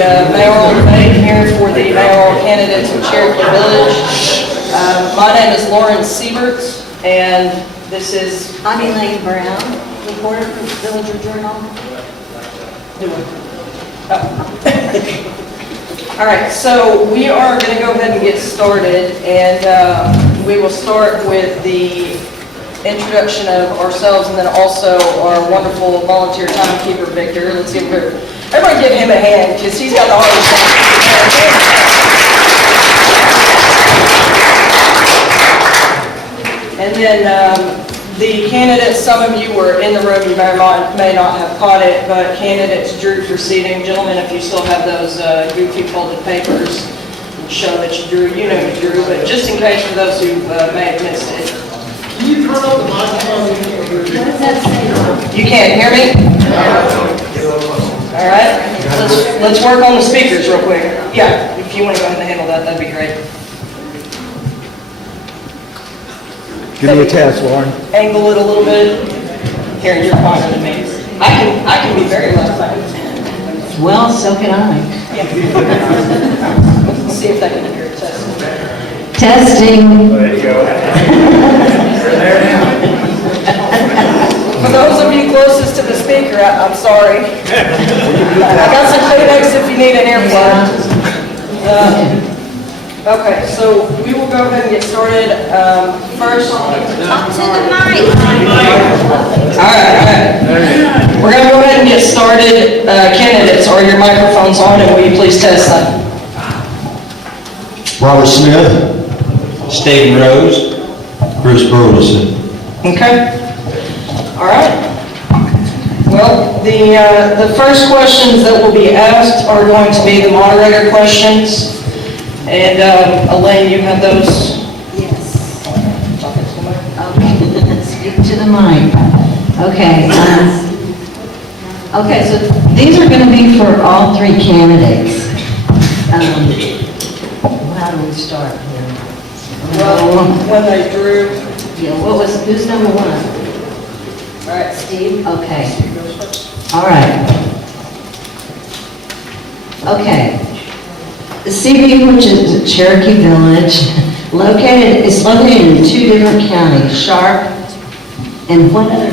mayoral debate here for the mayoral candidates of Cherokee Village. My name is Lauren Siebert, and this is... I'm Elaine Brown, reporter from Villager Journal. All right, so we are going to go ahead and get started, and we will start with the introduction of ourselves and then also our wonderful volunteer timekeeper, Victor. Let's give everybody give him a hand because he's got the hardest time. And then the candidates, some of you were in the room, you may not have caught it, but candidates drew for seating. Gentlemen, if you still have those goofy folded papers, show that you drew, you know you drew, but just in case for those who may have missed it. Can you turn up the microphone? You can't hear me? All right, let's work on the speakers real quick. Yeah, if you want to go ahead and handle that, that'd be great. Give me a test, Lauren. Angle it a little bit. Here, you're finer than me. I can be very loud. Well, so can I. Yeah. Let's see if they can hear it. Testing. There you go. For those of you closest to the speaker, I'm sorry. I got some Kleenex if you need an earplug. Okay, so we will go ahead and get started. First, Talk to the mic. all right. We're going to go ahead and get started. Candidates, are your microphones on, and will you please test them? Robert Smith, Stephen Rose, Bruce Burleson. Okay. All right. Well, the first questions that will be asked are going to be the moderator questions. And Elaine, you have those? Yes. Okay, speak to the mic. Okay. Okay, so these are going to be for all three candidates. How do we start here? Well, when they drew. Yeah, who's number one? All right, Steve? Okay. All right. Okay. The CB, which is Cherokee Village, is located in two different counties, Sharp and what other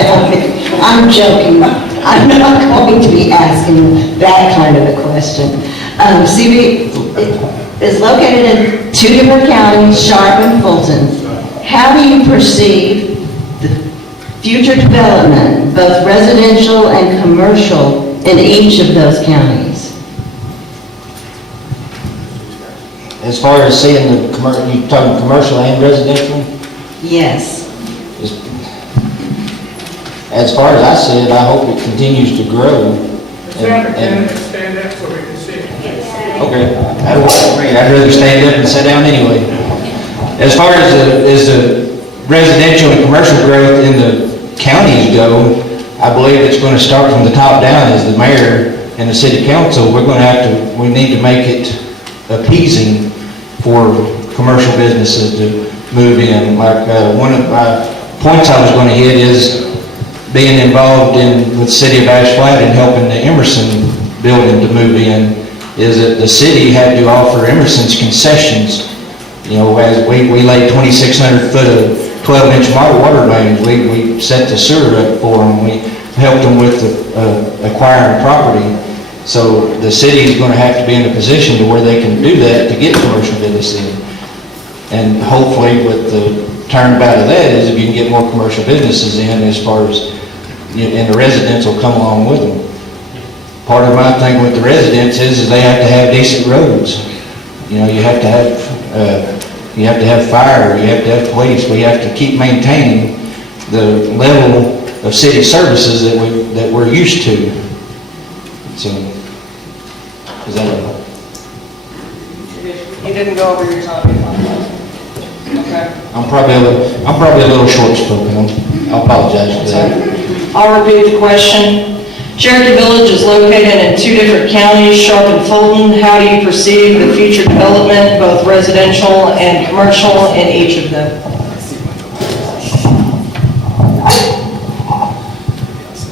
county? I'm joking. I'm not going to be asking that kind of a question. CB is located in two different counties, Sharp and Fulton. How do you perceive the future development, both residential and commercial, in each of those counties? As far as seeing the you talking commercial and residential? Yes. As far as I see it, I hope it continues to grow. Stand up so we can see. Okay, that'll work for me. I'd rather stand up and sit down anyway. As far as the residential and commercial growth in the counties go, I believe it's going to start from the top down as the mayor and the city council. We need to make it appeasing for commercial businesses to move in. Like one of my points I was going to hit is being involved with the city of Ash Flat and helping the Emerson building to move in, is that the city had to offer Emerson's concessions. You know, as we laid 2,600 foot of 12-inch water mains, we set the sewer up for them. We helped them with acquiring property. So the city is going to have to be in a position to where they can do that to get commercial business in. And hopefully with the turnabout of that is if you can get more commercial businesses in, as far as, and the residents will come along with them. Part of my thing with the residents is they have to have decent roads. You know, you have to have fire, you have to have police. We have to keep maintaining the level of city services that we're used to. So, is that all? You didn't go over your time. Okay. I'm probably a little short-spoken. I apologize for that. I'll repeat the question. Cherokee Village is located in two different counties, Sharp and Fulton. How do you perceive the future development, both residential and commercial, in each of them?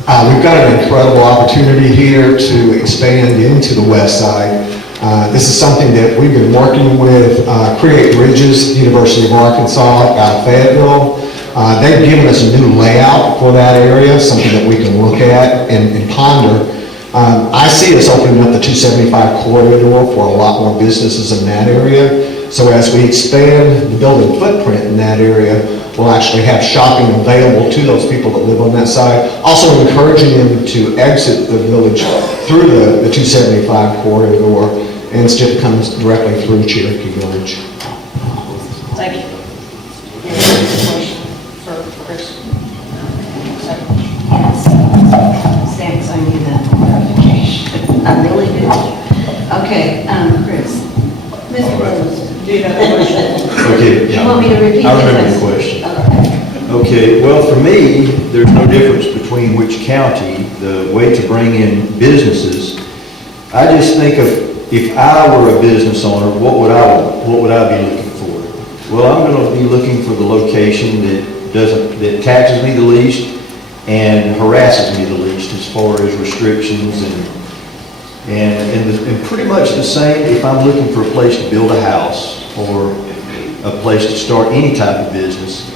We've got an incredible opportunity here to expand into the west side. This is something that we've been working with Create Bridges, University of Arkansas out of Fayetteville. They've given us a new layout for that area, something that we can look at and ponder. I see us opening up the 275 corridor for a lot more businesses in that area. So as we expand the building footprint in that area, we'll actually have shopping available to those people that live on that side. Also encouraging them to exit the village through the 275 corridor and instead comes directly through Cherokee Village. Thank you. You have a question for Chris? Thanks, I need that clarification. I really do. Okay, Chris. Mr. Rose. Do you have a question? Okay, You want me to repeat I the remember the question. Okay. Okay, well, for me, there's no difference between which county, the way to bring in businesses. I just think of, if I were a business owner, what would I be looking for? Well, I'm gonna be looking for the location that taxes me the least and harasses me the least as far as restrictions and pretty much the same if I'm looking for a place to build a house or a place to start any type of business.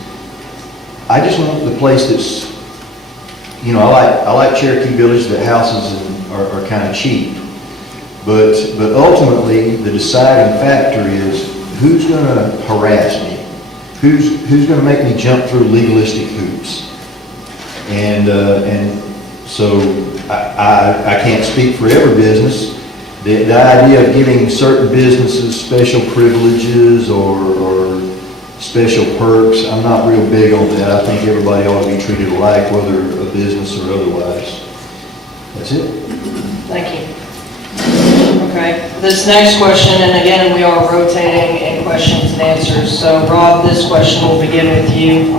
I just want the place that's, you know, I like Cherokee Village, that houses are kind of cheap. But ultimately, the deciding factor is who's going to harass me? Who's going to make me jump through legalistic hoops? And so I can't speak for every business. The idea of giving certain businesses special privileges or special perks, I'm not real big on that. I think everybody ought to be treated alike, whether a business or otherwise. That's it. Thank you. Okay, this next question, and again, we are rotating in questions and answers. So Rob, this question will begin with you.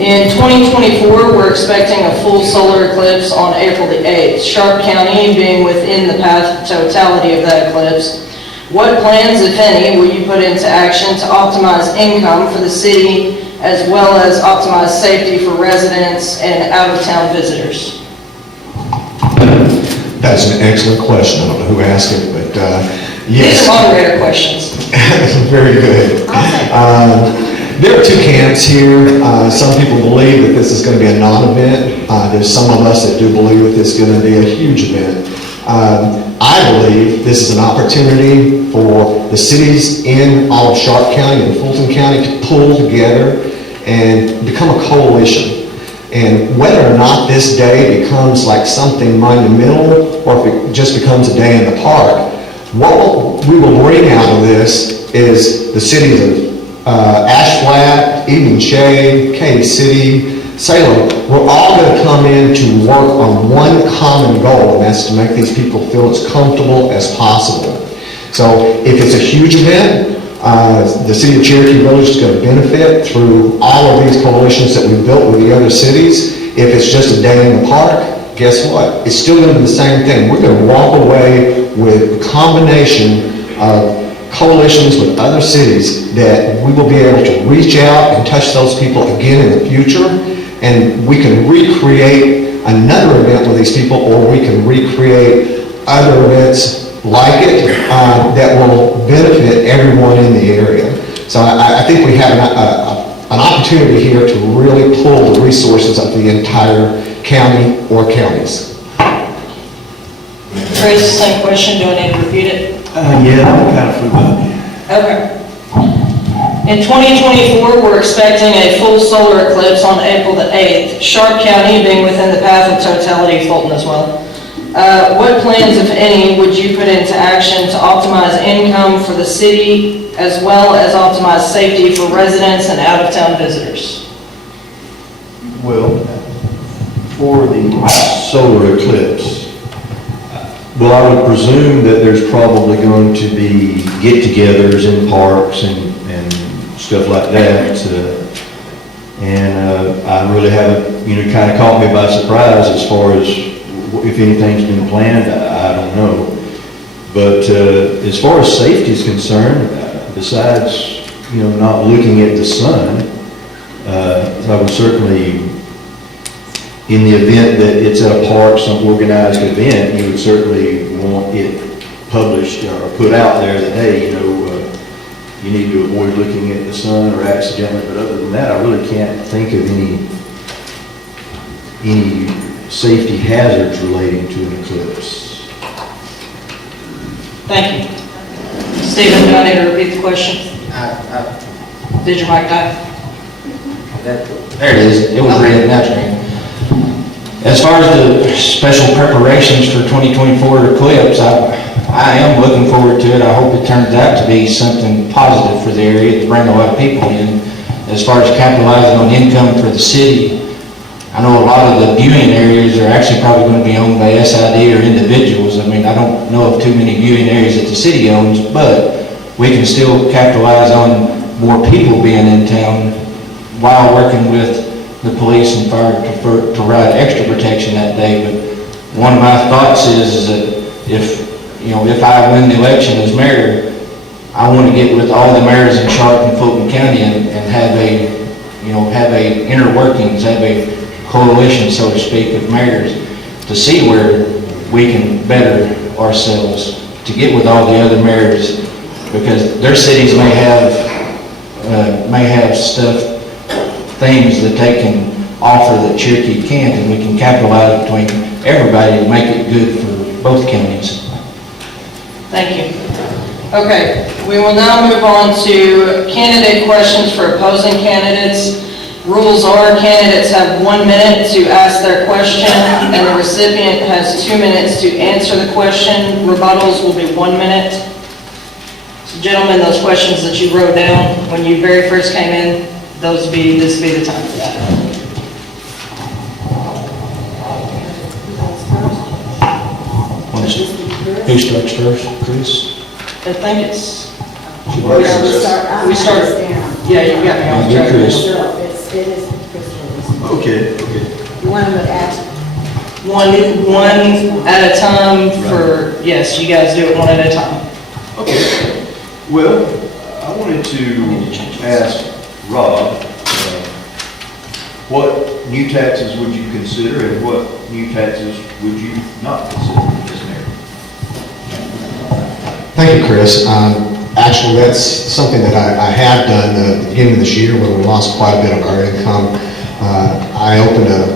In 2024, we're expecting a full solar eclipse on April the 8th, Sharp County being within the path of totality of that eclipse. What plans, if any, will you put into action to optimize income for the city as well as optimize safety for residents and out-of-town visitors? That's an excellent question. I don't know who asked it, but These yes. are moderator questions. Very good. There are two camps here. Some people believe that this is going to be a non-event. There's some of us that do believe that this is going to be a huge event. I believe this is an opportunity for the cities in all of Sharp County and Fulton County to pull together and become a coalition. And whether or not this day becomes like something monumental or if it just becomes a day in the park, what we will bring out of this is the cities of Ash Flat, Eden Shade, Cave City, Salem. We're all going to come in to work on one common goal, and that's to make these people feel as comfortable as possible. So if it's a huge event, the city of Cherokee Village is going to benefit through all of these coalitions that we've built with the other cities. If it's just a day in the park, guess what? It's still going to be the same thing. We're going to walk away with a combination of coalitions with other cities that we will be able to reach out and touch those people again in the future, and we can recreate another event with these people, or we can recreate other events like it that will benefit everyone in the area. So I think we have an opportunity here to really pull the resources of the entire county or counties. Chris, same question. Do I need to repeat it? Yeah, I'm kind of flew by. Okay. In 2024, we're expecting a full solar eclipse on April the 8th, Sharp County being within the path of totality, Fulton as well. What plans, if any, would you put into action to optimize income for the city as well as optimize safety for residents and out-of-town visitors? Well, for the solar eclipse, well, I would presume that there's probably going to be get-togethers in parks and stuff like that. I really haven't, kind of caught me by surprise as far as if anything's been planned. I don't know. But as far as safety is concerned, besides, not looking at the sun, I would certainly in the event that it's at a park, some organized event, you would certainly want it published or put out there that, hey, you need to avoid looking at the sun or accidentally, but other than that, I really can't think of any safety hazards relating to an eclipse. Thank you. Stephen, do I need to repeat the question? Did your mic die? There it is, it was red, now it's green. As far as the special preparations for 2024 eclipse, I am looking forward to it. I hope it turns out to be something positive for the area, to bring a lot of people in. As far as capitalizing on income for the city, I know a lot of the viewing areas are actually probably going to be owned by SID or individuals. I mean, I don't know of too many viewing areas that the city owns, but we can still capitalize on more people being in town while working with the police and fire to provide extra protection that day. But one of my thoughts is that if I win the election as mayor, I want to get with all the mayors in Sharp and Fulton County and have a inner workings, have a coalition, so to speak, of mayors to see where we can better ourselves, to get with all the other mayors, because their cities may have things that they can offer that Cherokee can't, and we can capitalize between everybody to make it good for both counties. Thank you. Okay, we will now move on to candidate questions for opposing candidates. Rules are candidates have 1 minute to ask their question, and the recipient has 2 minutes to answer the question. Rebuttals will be 1 minute. So gentlemen, those questions that you wrote down when you very first came in, this would be the time for that. Who starts first, Chris? I think it's, We start. yeah, you got me off Yeah, track. Chris. It is Crystal. Okay. You want them to ask? One at a time for, yes, you guys do it one at a time. Okay. Well, I wanted to ask Rob, what new taxes would you consider and what new taxes would you not consider as mayor? Thank you, Chris. Actually, that's something that I have done at the beginning of this year when we lost quite a bit of our income. I opened an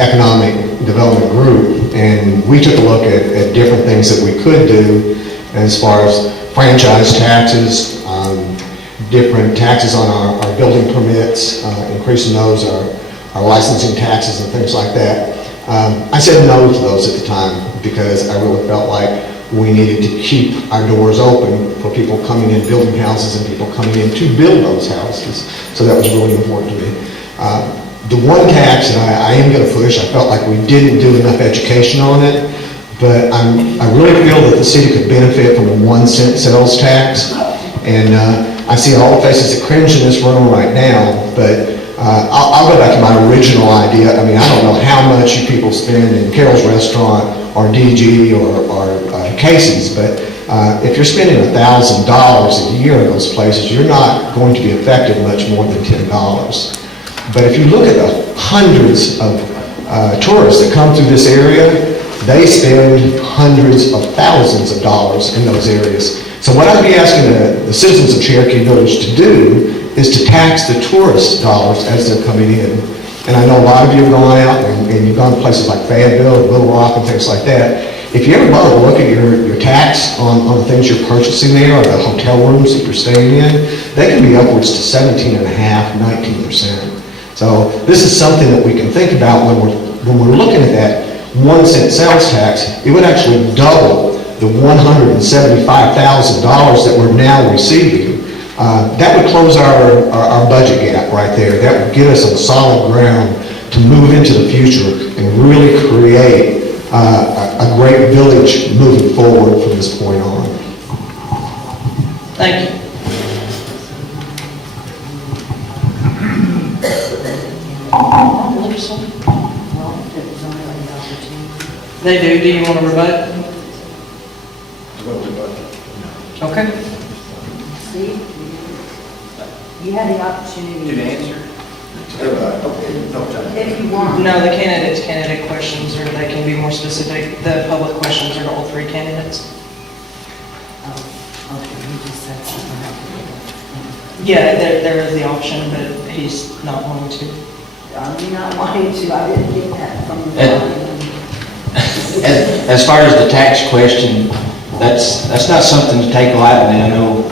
economic development group, and we took a look at different things that we could do as far as franchise taxes, different taxes on our building permits, increasing those, our licensing taxes and things like that. I said no to those at the time because I really felt like we needed to keep our doors open for people coming in, building houses, and people coming in to build those houses. So that was really important to me. The one tax that I am going to push, I felt like we didn't do enough education on it, but I really feel that the city could benefit from a 1 cent sales tax. And I see all the faces that cringe in this room right now, but I'll go back to my original idea. I mean, I don't know how much you people spend in Carol's Restaurant or DG or Casey's, but if you're spending $1,000 a year in those places, you're not going to be affected much more than $10. But if you look at the hundreds of tourists that come through this area, they spend hundreds of thousands of dollars in those areas. So what I'd be asking the citizens of Cherokee Village to do is to tax the tourist dollars as they're coming in. And I know a lot of you have gone out and you've gone to places like Fayetteville, Little Rock, and things like that. If you ever bother to look at your tax on the things you're purchasing there, or the hotel rooms that you're staying in, they can be upwards to 17.5%, 19%. So this is something that we can think about when we're looking at that 1 cent sales tax. It would actually double the $175,000 that we're now receiving. That would close our budget gap right there. That would get us on solid ground to move into the future and really create a great village moving forward from this point on. Thank you. They do. Do you want to rebut? Okay. Steve, you had the opportunity. Did I answer? If you want. No, the candidate questions, or they can be more specific. The public questions are to all three candidates. Oh, okay, you just said something. Yeah, there is the option, but he's not wanting to. I'm not wanting to, I didn't get that from the. As far as the tax question, that's not something to take lightly. I know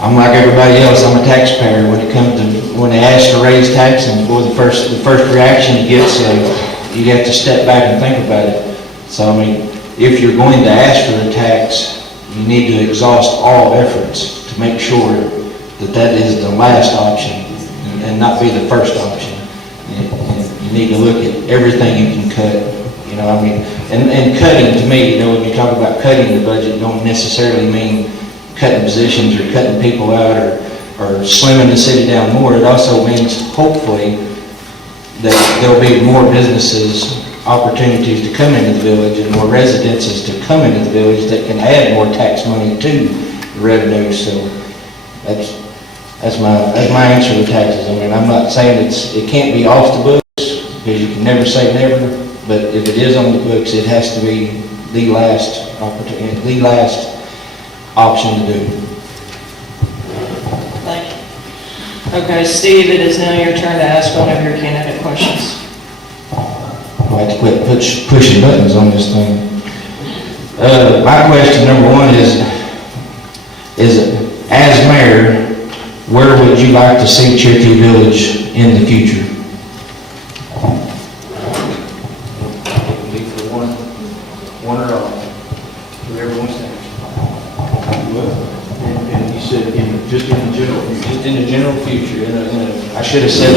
I'm like everybody else, I'm a taxpayer. When it comes to, when they ask to raise taxes, boy, the first reaction you get, so you have to step back and think about it. So, I mean, if you're going to ask for the tax, you need to exhaust all efforts to make sure that is the last option and not be the first option. And you need to look at everything you can cut. You know, I mean, and cutting, to me, you know, when you talk about cutting the budget, don't necessarily mean cutting positions or cutting people out or slimming the city down more. It also means, hopefully, that there'll be more businesses, opportunities to come into the village and more residences to come into the village that can add more tax money to the revenue. So that's my answer to taxes. I mean, I'm not saying it can't be off the books, because you can never say never. But if it is on the books, it has to be the last opportunity, the last option to do. Thank you. Okay, Steve, it is now your turn to ask one of your candidate questions. I have to quit pushing buttons on this thing. My question number one is as mayor, where would you like to see Cherokee Village in the future? One or all, whoever wants to answer. And you said just in the general future? Just in the general future, I should have said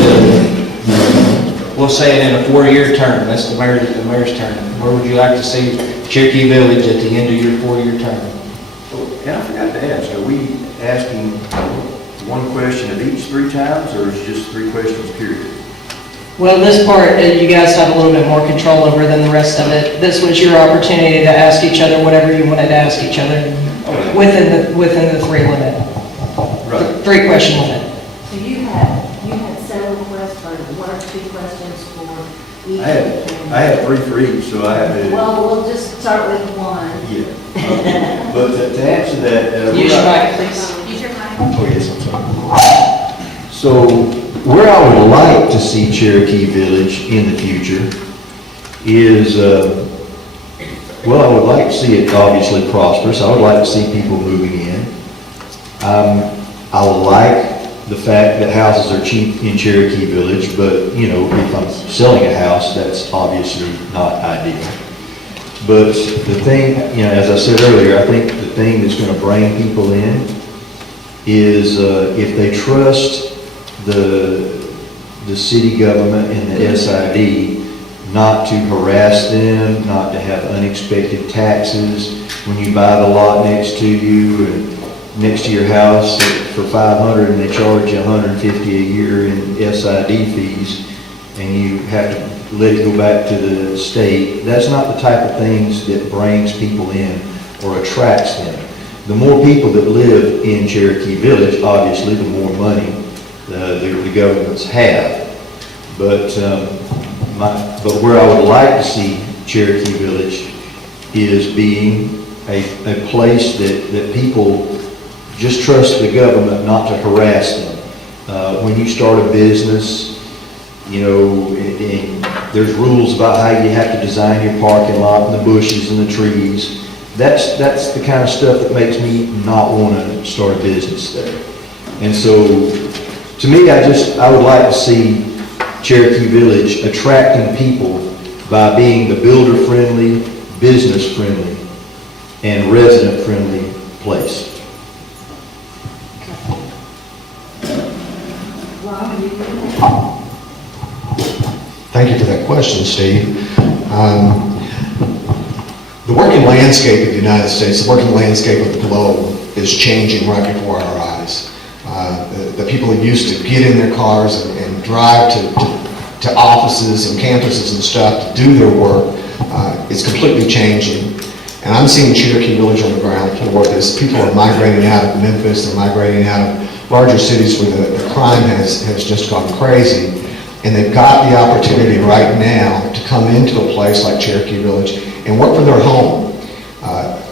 we'll say it in a 4-year term. That's the mayor's term. Where would you like to see Cherokee Village at the end of your 4-year term? And I forgot to ask, are we asking one question of each 3 times, or is it just 3 questions period? Well, this part, you guys have a little bit more control over than the rest of it. This was your opportunity to ask each other whatever you wanted to ask each other within the 3 limit. Right. 3 question limit. So you had several requests for 1 or 2 questions for each. I had 3 for each, so I have to. Well, we'll just start with 1. Yeah. But to answer that. Use your mic, please. Use your mic. Oh, yes, I'm sorry. So where I would like to see Cherokee Village in the future is, well, I would like to see it obviously prosperous. I would like to see people moving in. I like the fact that houses are cheap in Cherokee Village, but, you know, if I'm selling a house, that's obviously not ideal. But the thing, you know, as I said earlier, I think the thing that's going to bring people in is if they trust the city government and the SID not to harass them, not to have unexpected taxes when you buy the lot next to you and next to your house for $500 and they charge you $150 a year in SID fees and you have to let it go back to the state. That's not the type of things that brings people in or attracts them. The more people that live in Cherokee Village, obviously, the more money the governments have. But where I would like to see Cherokee Village is being a place that people just trust the government not to harass them. When you start a business, you know, there's rules about how you have to design your parking lot and the bushes and the trees. That's the kind of stuff that makes me not want to start a business there. And so, to me, I would like to see Cherokee Village attracting people by being the builder-friendly, business-friendly, and resident-friendly place. Thank you for that question, Steve. The working landscape of the United States, the working landscape of the globe is changing right before our eyes. The people who used to get in their cars and drive to offices and campuses and stuff to do their work is completely changing. And I'm seeing Cherokee Village on the ground floor. People are migrating out of Memphis, they're migrating out of larger cities where the crime has just gone crazy. And they've got the opportunity right now to come into a place like Cherokee Village and work for their home.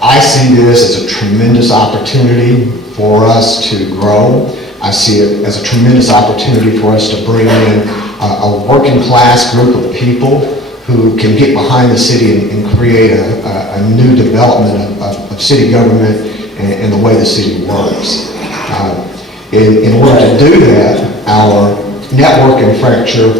I see this as a tremendous opportunity for us to grow. I see it as a tremendous opportunity for us to bring in a working class group of people who can get behind the city and create a new development of city government and the way the city works. In order to do that, our network infrastructure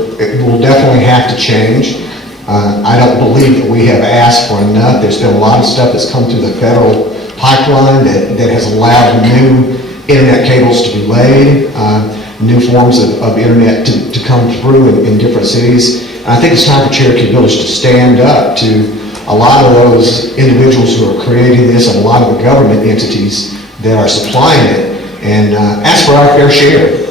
will definitely have to change. I don't believe that we have asked for enough. There's been a lot of stuff that's come through the federal pipeline that has allowed new internet cables to be laid, new forms of internet to come through in different cities. And I think it's time for Cherokee Village to stand up to a lot of those individuals who are creating this and a lot of the government entities that are supplying it, and ask for our fair share.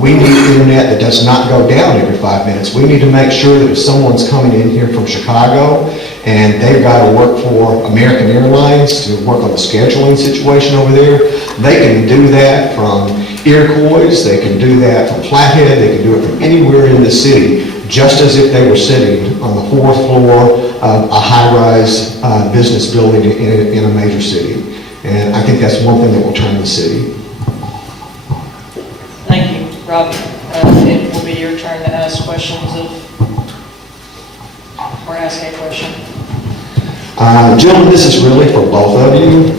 We need internet that does not go down every 5 minutes. We need to make sure that if someone's coming in here from Chicago and they've got to work for American Airlines to work on the scheduling situation over there, they can do that from Iroquois, they can do that from Flathead, they can do it from anywhere in the city, just as if they were sitting on the 4th floor of a high-rise business building in a major city. And I think that's one thing that will turn the city. Thank you, Rob. It will be your turn to ask questions or ask a question. Gentlemen, this is really for both of you.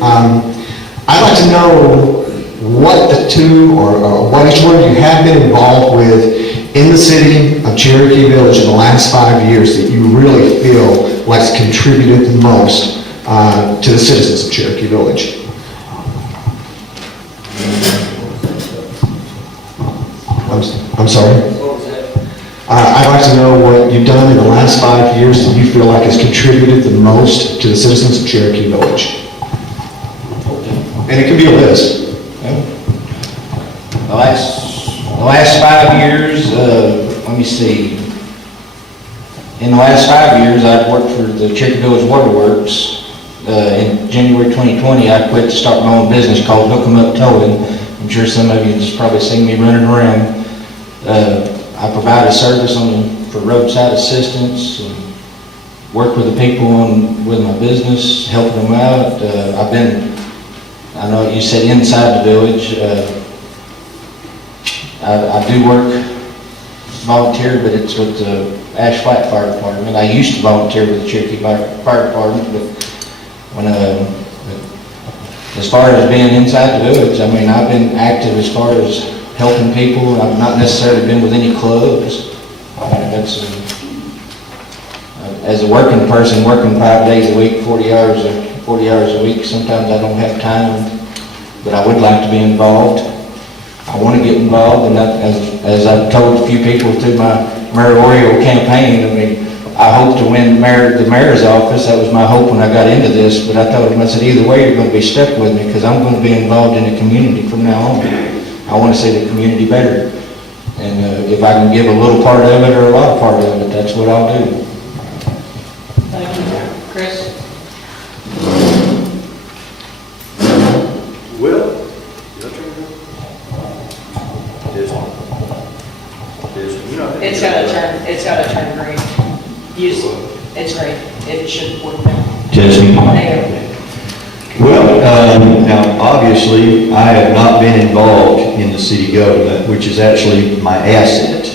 I'd like to know what the two or what each one of you have been involved with in the city of Cherokee Village in the last 5 years that you really feel like has contributed the most to the citizens of Cherokee Village. I'm sorry? What was that? I'd like to know what you've done in the last 5 years that you feel like has contributed the most to the citizens of Cherokee Village. And it can be a list. The last 5 years, let me see. In the last 5 years, I've worked for the Cherokee Village Waterworks. In January 2020, I quit to start my own business called Hook 'em Up Towing. I'm sure some of you have probably seen me running around. I provide a service for roadside assistance, and work with the people with my business, helping them out. I know you said inside the village. I do work volunteer, but it's with the Ash Flat Fire Department. I used to volunteer with the Cherokee Fire Department, but as far as being inside the village, I mean, I've been active as far as helping people. I've not necessarily been with any clubs. As a working person, working 5 days a week, 40 hours a week, sometimes I don't have time, but I would like to be involved. I want to get involved, and as I've told a few people through my mayoral campaign, I mean, I hope to win the mayor's office. That was my hope when I got into this, but I told him, I said, either way, you're going to be stuck with me, because I'm going to be involved in the community from now on. I want to see the community better. And if I can give a little part of it or a lot of part of it, that's what I'll do. Thank you. Chris? Will? It's got to turn green. It's green. It should work now. Jesse? There. Well, now, obviously, I have not been involved in the city government, which is actually my asset.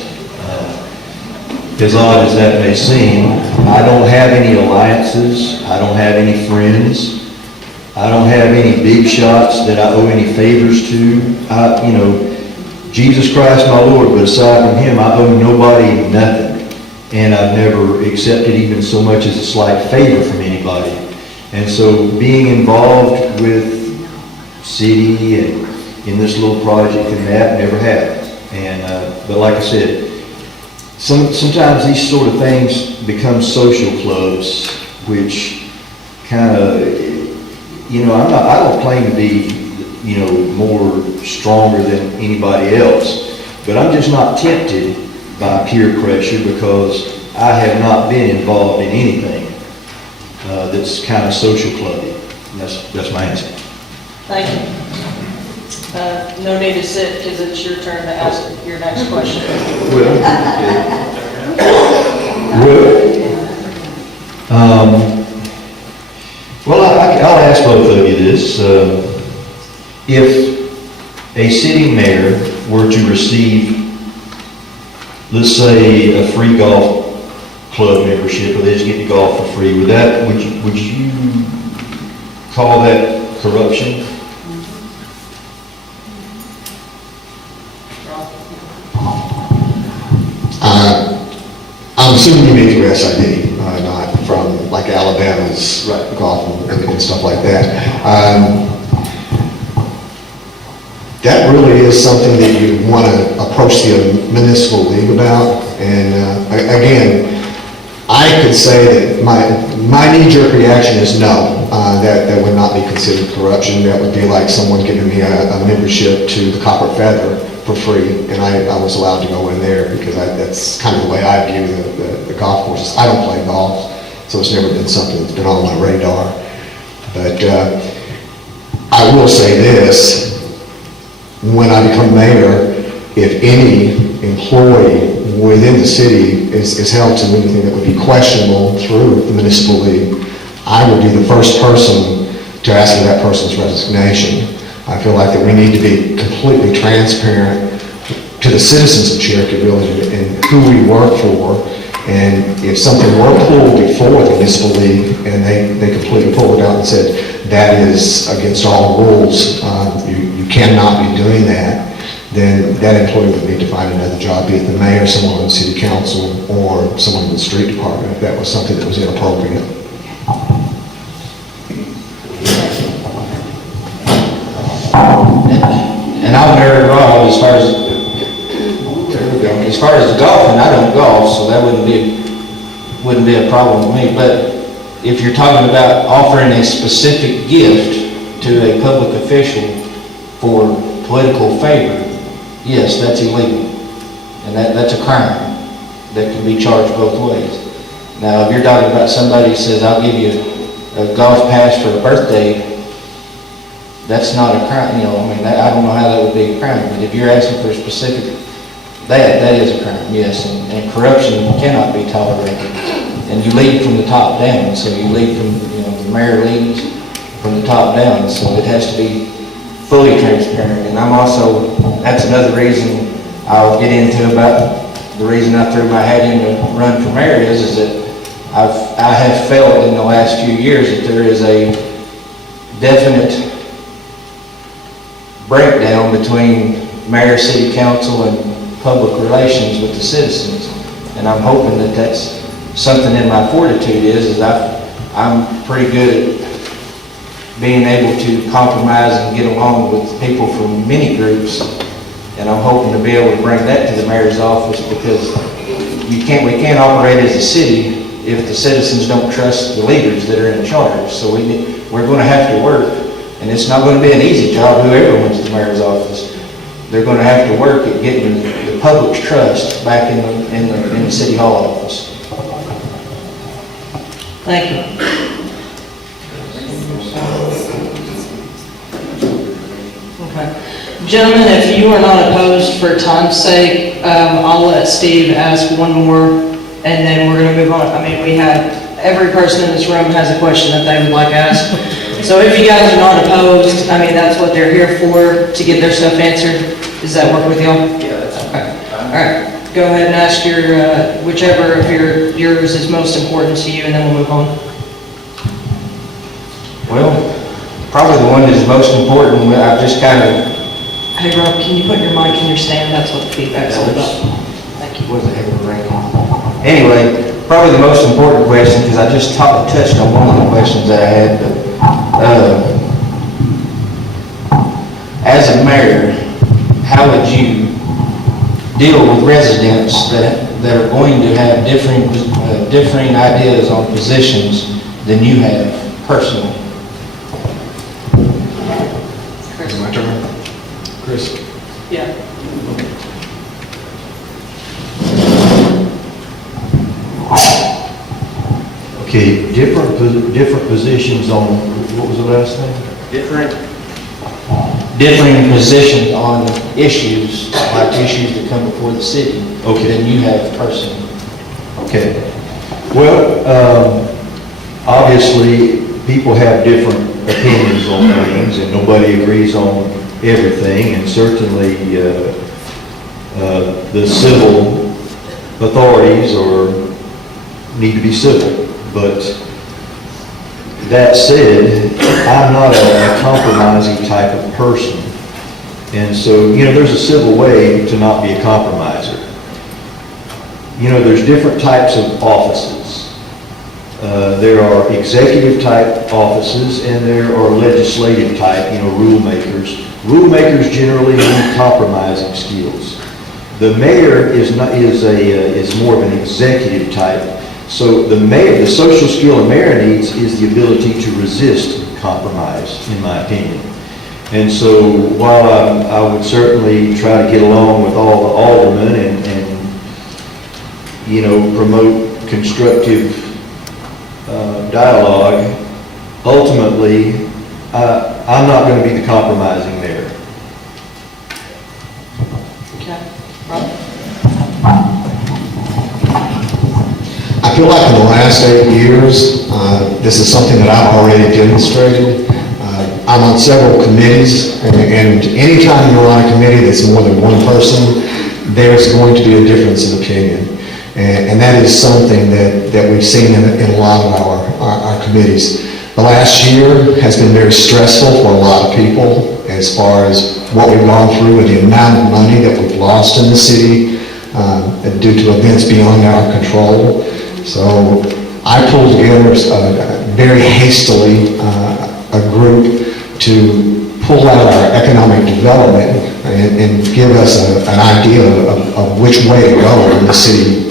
As odd as that may seem, I don't have any alliances, I don't have any friends, I don't have any big shots that I owe any favors to. Jesus Christ my Lord, but aside from Him, I owe nobody nothing. And I've never accepted even so much as a slight favor from anybody. And so being involved with city and in this little project and that never happened. And but like I said, sometimes these sort of things become social clubs, which kind of, I don't claim to be, more stronger than anybody else, but I'm just not tempted by peer pressure because I have not been involved in anything that's kind of social clubby. That's my answer. Thank you. No need to sit because it's your turn to ask your next question. Well, Well, I'll ask both of you this. If a sitting mayor were to receive, let's say, a free golf club membership, or they just get to golf for free, would you call that corruption? I'm assuming you mean through SID, not from like Alabama's Right. golf and stuff like that. That really is something that you want to approach the municipal league about. And again, I could say that my knee-jerk reaction is no, that would not be considered corruption. That would be like someone giving me a membership to the Copper Feather for free, and I was allowed to go in there because that's kind of the way I view the golf courses. I don't play golf, so it's never been something that's been on my radar. But I will say this, when I become mayor, if any employee within the city is held to anything that would be questionable through the municipal league, I will be the first person to ask for that person's resignation. I feel like that we need to be completely transparent to the citizens of Cherokee Village and who we work for. And if something were pulled before the municipal league and they completely pulled it out and said, that is against all rules, you cannot be doing that, then that employee would need to find another job, be it the mayor, someone on the city council, or someone in the street department, if that was something that was inappropriate. And I'll marry Rob as far as the golfing, I don't golf, so that wouldn't be a problem with me. But if you're talking about offering a specific gift to a public official for political favor, yes, that's illegal. And that's a crime that can be charged both ways. Now, if you're talking about somebody who says, I'll give you a golf pass for a birthday, that's not a crime, I don't know how that would be a crime, but if you're asking for a specific, that is a crime, yes, and corruption cannot be tolerated. And you lead from the top down, so you lead from, the mayor leads from the top down, so it has to be fully transparent. And that's another reason I'll get into about the reason I threw my hat in to run for mayor is that I have felt in the last few years that there is a definite breakdown between mayor, city council, and public relations with the citizens. And I'm hoping that that's something in my fortitude is I'm pretty good at being able to compromise and get along with people from many groups. And I'm hoping to be able to bring that to the mayor's office because we can't operate as a city if the citizens don't trust the leaders that are in charge. So we're going to have to work, and it's not going to be an easy job, whoever wins the mayor's office. They're going to have to work at getting the public's trust back in the city hall office. Thank you. Okay. Gentlemen, if you are not opposed for time's sake, I'll let Steve ask one more, and then we're going to move on. Every person in this room has a question that they would like asked. So if you guys are not opposed, that's what they're here for, to get their stuff answered. Does that work with y'all? Yeah, that's Okay. All right. Go ahead and ask whichever of yours is most important to you, and then we'll move on. Well, probably the one that is most important, I've just kind of, Hey Rob, can you put your mic in your stand? That's what the feedback's all about. Thank you. was a heck of a ranking. Anyway, probably the most important question, because I just touched on one of the questions that I had, but as a mayor, how would you deal with residents that are going to have differing ideas on positions than you have personally? Chris. My turn? Chris? Yeah. Okay, different positions on, what was the last thing? Differing positions on issues, like issues that come before the city, Okay. than you have personally. Okay. Well, obviously, people have different opinions on things, and nobody agrees on everything, and certainly, the civil authorities need to be civil. But that said, I'm not a compromising type of person. And so, there's a civil way to not be a compromiser. There's different types of offices. There are executive type offices and there are legislative type, rule makers. Rule makers generally need compromising skills. The mayor is more of an executive type. So the social skill a mayor needs is the ability to resist compromise, in my opinion. And so while I would certainly try to get along with all the aldermen and promote constructive dialogue, ultimately, I'm not going to be the compromising mayor. Okay. Rob? I feel like in the last 8 years, this is something that I've already demonstrated. I'm on several committees, and anytime you're on a committee that's more than one person, there's going to be a difference in opinion. And that is something that we've seen in a lot of our committees. The last year has been very stressful for a lot of people as far as what we've gone through and the amount of money that we've lost in the city due to events beyond our control. So I pulled together very hastily a group to pull out our economic development and give us an idea of which way to go when the city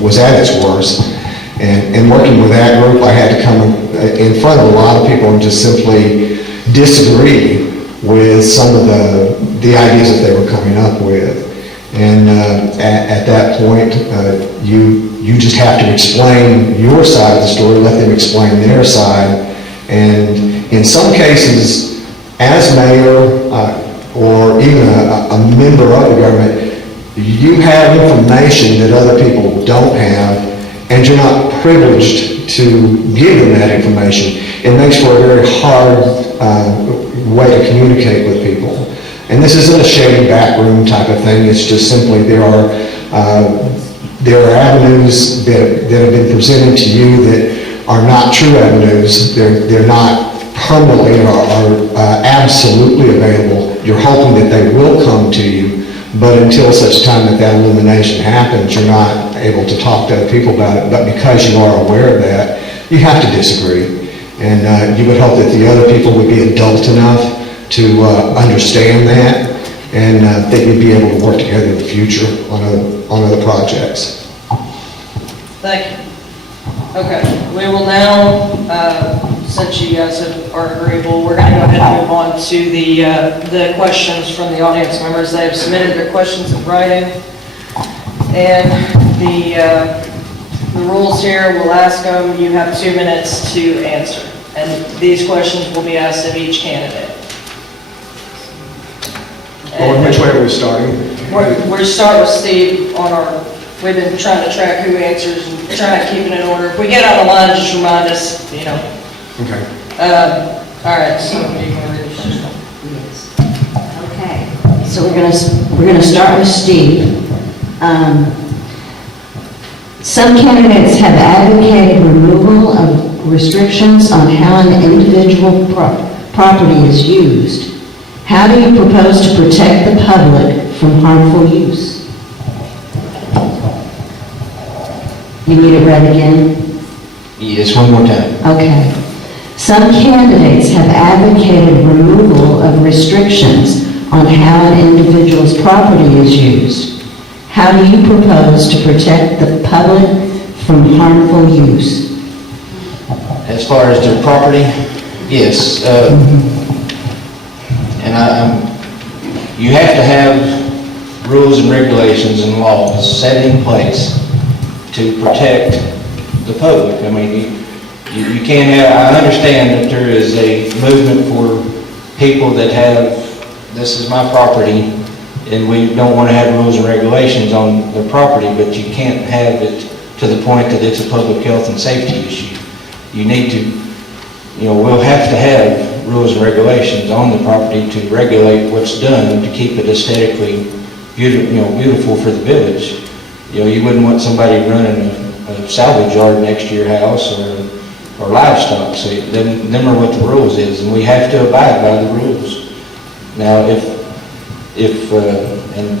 was at its worst. And working with that group, I had to come in front of a lot of people and just simply disagree with some of the ideas that they were coming up with. And at that point, you just have to explain your side of the story, let them explain their side. And in some cases, as mayor or even a member of the government, you have information that other people don't have, and you're not privileged to give them that information. It makes for a very hard way to communicate with people. And this isn't a shady backroom type of thing. It's just simply there are avenues that have been presented to you that are not true avenues. They're not permanently or absolutely available. You're hoping that they will come to you, but until such time that illumination happens, you're not able to talk to other people about it. But because you are aware of that, you have to disagree. And you would hope that the other people would be adult enough to understand that, and that you'd be able to work together in the future on other projects. Thank you. Okay, we will now, since you guys are agreeable, we're going to go ahead and move on to the questions from the audience members. They have submitted their questions in writing, and the rules here, we'll ask them. You have 2 minutes to answer, and these questions will be asked of each candidate. Well, which way are we starting? We're starting with Steve on we've been trying to track who answers and trying to keep it in order. If we get out of line, just remind us, Okay. All right, so you can read the first one. Yes. Okay, so we're gonna start with Steve. Some candidates have advocated removal of restrictions on how an individual property is used. How do you propose to protect the public from harmful use? You need it read again? Yes, one more time. Okay. Some candidates have advocated removal of restrictions on how an individual's property is used. How do you propose to protect the public from harmful use? As far as their property, yes. And you have to have rules and regulations and laws set in place to protect the public. I mean, you can't have, I understand that there is a movement for people that have, this is my property, and we don't want to have rules and regulations on their property, but you can't have it to the point that it's a public health and safety issue. You need to, we'll have to have rules and regulations on the property to regulate what's done to keep it aesthetically beautiful for the village. You wouldn't want somebody running a salvage yard next to your house or livestock. So them are what the rules is, and we have to abide by the rules. Now, and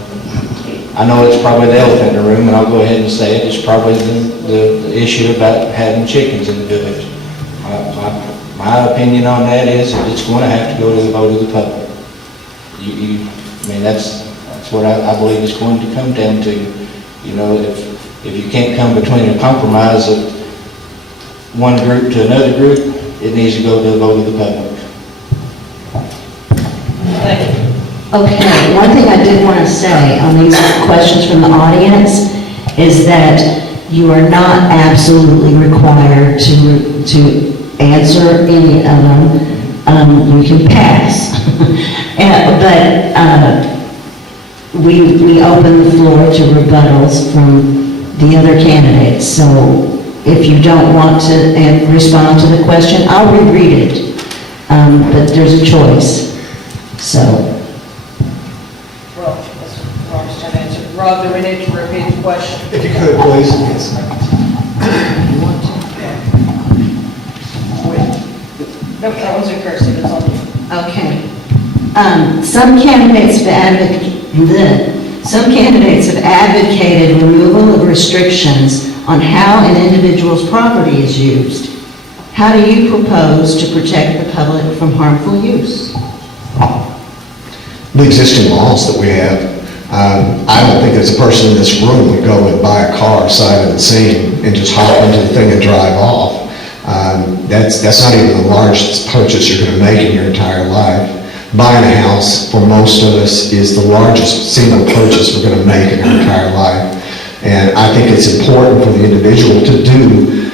I know it's probably the elephant in the room, and I'll go ahead and say it, it's probably the issue about having chickens in the village. My opinion on that is that it's going to have to go to the vote of the public. That's what I believe it's going to come down to. If you can't come between a compromise of one group to another group, it needs to go to the vote of the public. Thank you. Okay, one thing I did want to say on these questions from the audience is that you are not absolutely required to answer any of them. You can pass. But we open the floor to rebuttals from the other candidates. So if you don't want to respond to the question, I'll reread it. But there's a choice. So. Rob, that's Rob's turn to answer. Rob, do we need to repeat the question? If you could, please. Yes. You want to? Wait. No, that one's in cursive, it's on you. Okay. Some candidates have advocated removal of restrictions on how an individual's property is used. How do you propose to protect the public from harmful use? The existing laws that we have. I don't think there's a person in this room would go and buy a car sight unseen and just hop into the thing and drive off. That's not even the largest purchase you're going to make in your entire life. Buying a house, for most of us, is the largest single purchase we're going to make in our entire life. And I think it's important for the individual to do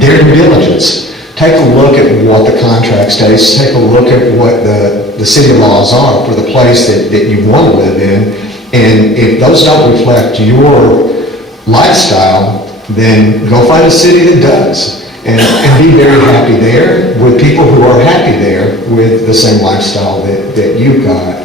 their due diligence. Take a look at what the contract states, take a look at what the city laws are for the place that you want to live in. And if those don't reflect your lifestyle, then go find a city that does. And be very happy there with people who are happy there with the same lifestyle that you've got.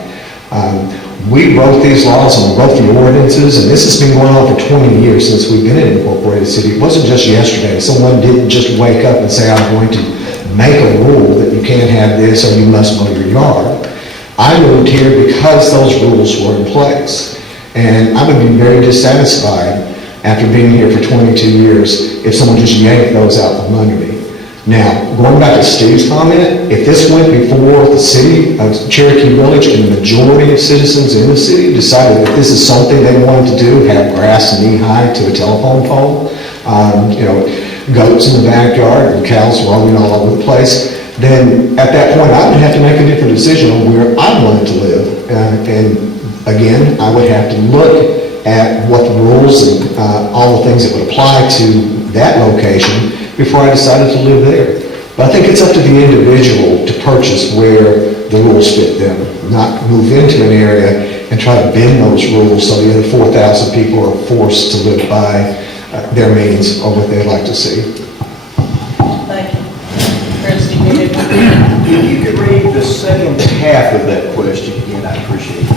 We wrote these laws and we wrote the ordinances, and this has been going on for 20 years since we've been an incorporated city. It wasn't just yesterday. Someone didn't just wake up and say, I'm going to make a rule that you can't have this or you must mow your yard. I moved here because those rules were in place. And I would be very dissatisfied after being here for 22 years if someone just yanked those out from under me. Now, going back to Steve's comment, if this went before the city of Cherokee Village and the majority of citizens in the city decided that this is something they wanted to do, have grass knee-high to a telephone pole, goats in the backyard and cows roaming all over the place, then at that point I would have to make a different decision on where I wanted to live. And again, I would have to look at what the rules and all the things that would apply to that location before I decided to live there. But I think it's up to the individual to purchase where the rules fit them, not move into an area and try to bend those rules so the other 4,000 people are forced to live by their means or what they'd like to see. Thank you. Chris, do you need to? If you could read the second half of that question again, I'd appreciate it.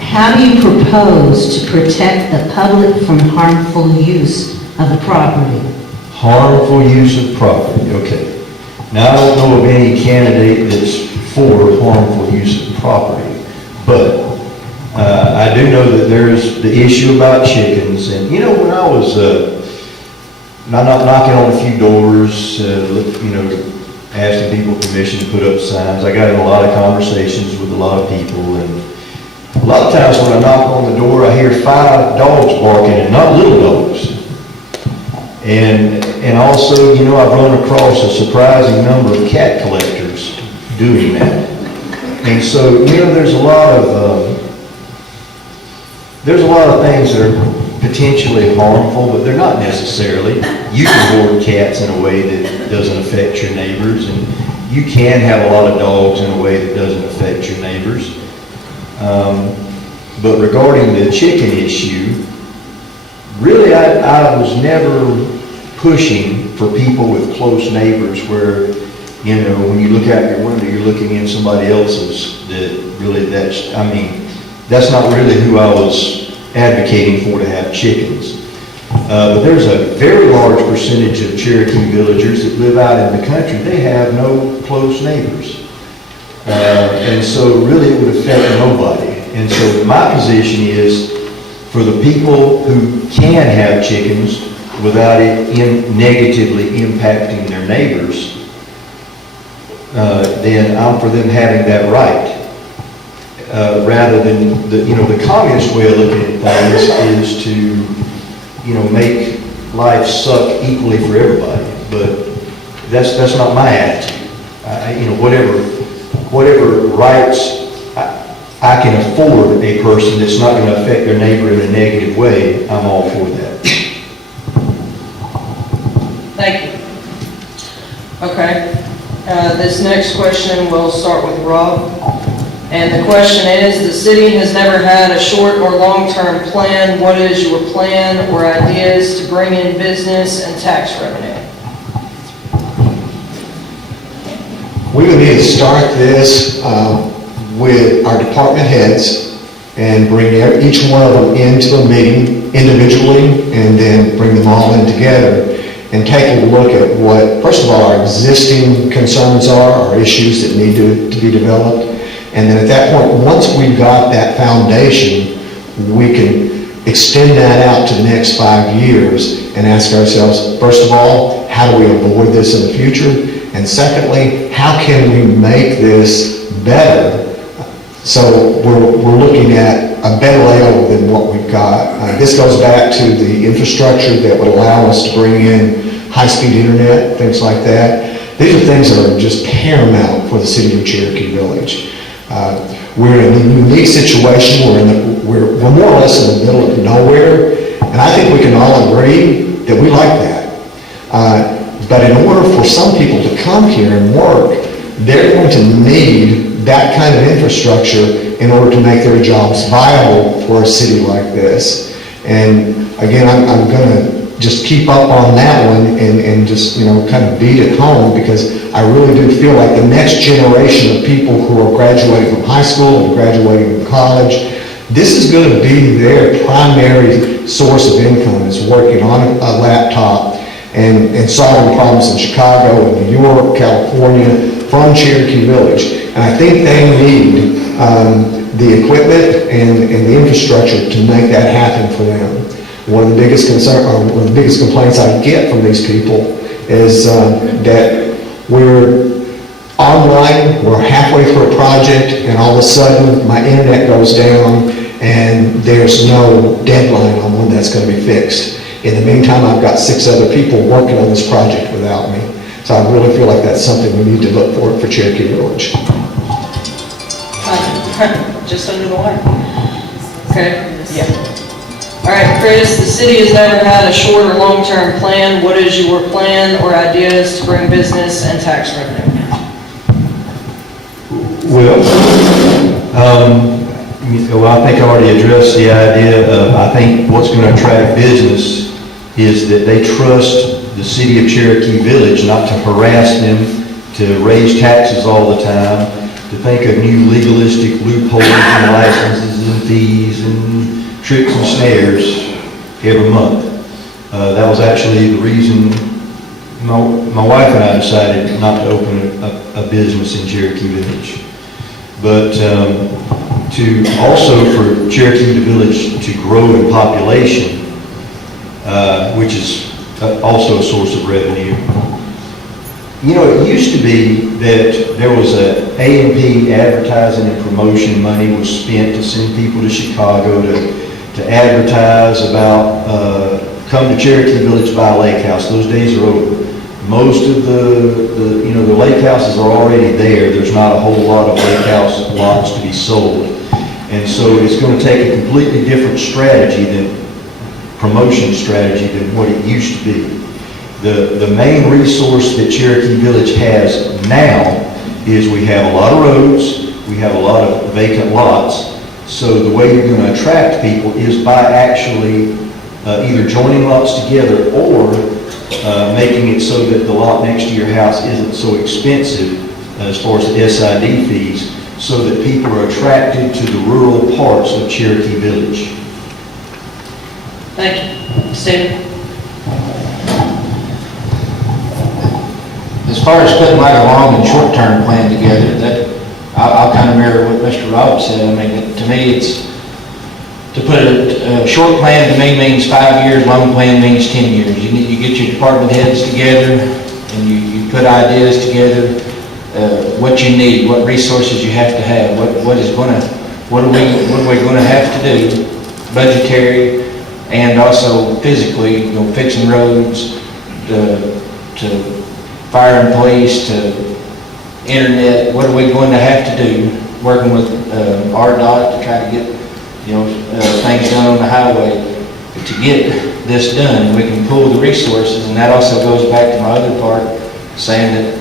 How do you propose to protect the public from harmful use of the property? Harmful use of property, okay. Now, I don't know of any candidate that's for harmful use of property, but I do know that there's the issue about chickens. And, when I was not knocking on a few doors, asking people permission to put up signs, I got in a lot of conversations with a lot of people. And a lot of times when I knock on the door, I hear 5 dogs barking, and not little dogs. And also, I've run across a surprising number of cat collectors doing that. And so, there's a lot of things that are potentially harmful, but they're not necessarily. You can hoard cats in a way that doesn't affect your neighbors, and you can have a lot of dogs in a way that doesn't affect your neighbors. But regarding the chicken issue, really, I was never pushing for people with close neighbors where, you know, when you look out your window, you're looking in somebody else's, that really, that's not really who I was advocating for to have chickens. But there's a very large percentage of Cherokee villagers that live out in the country, they have no close neighbors. And so really it would affect nobody. And so my position is for the people who can have chickens without it negatively impacting their neighbors, then I'm for them having that right. Rather than the communist way of looking at things is to, make life suck equally for everybody. But that's not my attitude. Whatever rights I can afford a person that's not going to affect their neighbor in a negative way, I'm all for that. Thank you. Okay. This next question will start with Rob. And the question is, the city has never had a short or long-term plan. What is your plan or ideas to bring in business and tax revenue? We would need to start this with our department heads and bring each one of them into a meeting individually and then bring them all in together and take a look at what, first of all, our existing concerns are, or issues that need to be developed. And then at that point, once we've got that foundation, we can extend that out to the next 5 years and ask ourselves, first of all, how do we avoid this in the future? And secondly, how can we make this better? So we're looking at a better layout than what we've got. This goes back to the infrastructure that would allow us to bring in high-speed internet, things like that. These are things that are just paramount for the city of Cherokee Village. We're in a unique situation. We're more or less in the middle of nowhere, and I think we can all agree that we like that. But in order for some people to come here and work, they're going to need that kind of infrastructure in order to make their jobs viable for a city like this. And again, I'm going to just keep up on that one and just, kind of beat it home, because I really do feel like the next generation of people who are graduating from high school and graduating from college, this is going to be their primary source of income, is working on a laptop and solving problems in Chicago and New York, California, from Cherokee Village. And I think they need the equipment and the infrastructure to make that happen for them. One of the biggest complaints I get from these people is that we're online, we're halfway through a project, and all of a sudden my internet goes down and there's no deadline on when that's going to be fixed. In the meantime, I've got 6 other people working on this project without me. So I really feel like that's something we need to look for Cherokee Village. Just under the wire. Okay, yeah. All right, Chris, the city has never had a short or long-term plan. What is your plan or ideas to bring business and tax revenue? Well, I think I already addressed the idea of, I think what's going to attract business is that they trust the city of Cherokee Village not to harass them, to raise taxes all the time, to think of new legalistic loopholes and licenses and fees and tricks and snares every month. That was actually the reason my wife and I decided not to open a business in Cherokee Village. But to also for Cherokee Village to grow in population, which is also a source of revenue. It used to be that there was A&P, advertising and promotion money was spent to send people to Chicago to advertise about come to Cherokee Village, buy a lake house. Those days are over. Most of the lake houses are already there. There's not a whole lot of lake house lots to be sold. And so it's going to take a completely different promotion strategy than what it used to be. The main resource that Cherokee Village has now is we have a lot of roads, we have a lot of vacant lots. So the way you're going to attract people is by actually either joining lots together or making it so that the lot next to your house isn't so expensive as far as the SID fees, so that people are attracted to the rural parts of Cherokee Village. Thank you. Stephen? As far as putting like a long and short-term plan together, that, I'll kind of mirror what Mr. Roberts said. I mean, to me, it's, to put a short plan to me means 5 years, long plan means 10 years. You get your department heads together, and you put ideas together, what you need, what resources you have to have, what are we gonna have to do, budgetary, and also physically, fixing roads, to fire and police, to internet, what are we going to have to do, working with RDOT to try to get, things done on the highway, to get this done. We can pool the resources, and that also goes back to my other part, saying that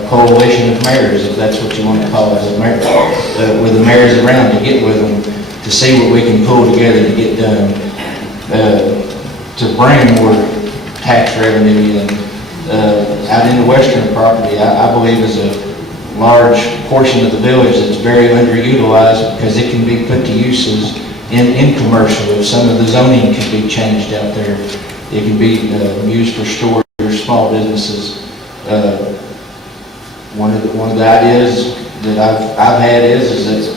a coalition of mayors, if that's what you want to call it, with the mayors around, to get with them, to see what we can pull together to get done, to bring more tax revenue in. Out in the western property, I believe is a large portion of the village that's very underutilized, because it can be put to uses in commercial. If some of the zoning can be changed out there, it can be used for storage or small businesses. One of the ideas that I've had is that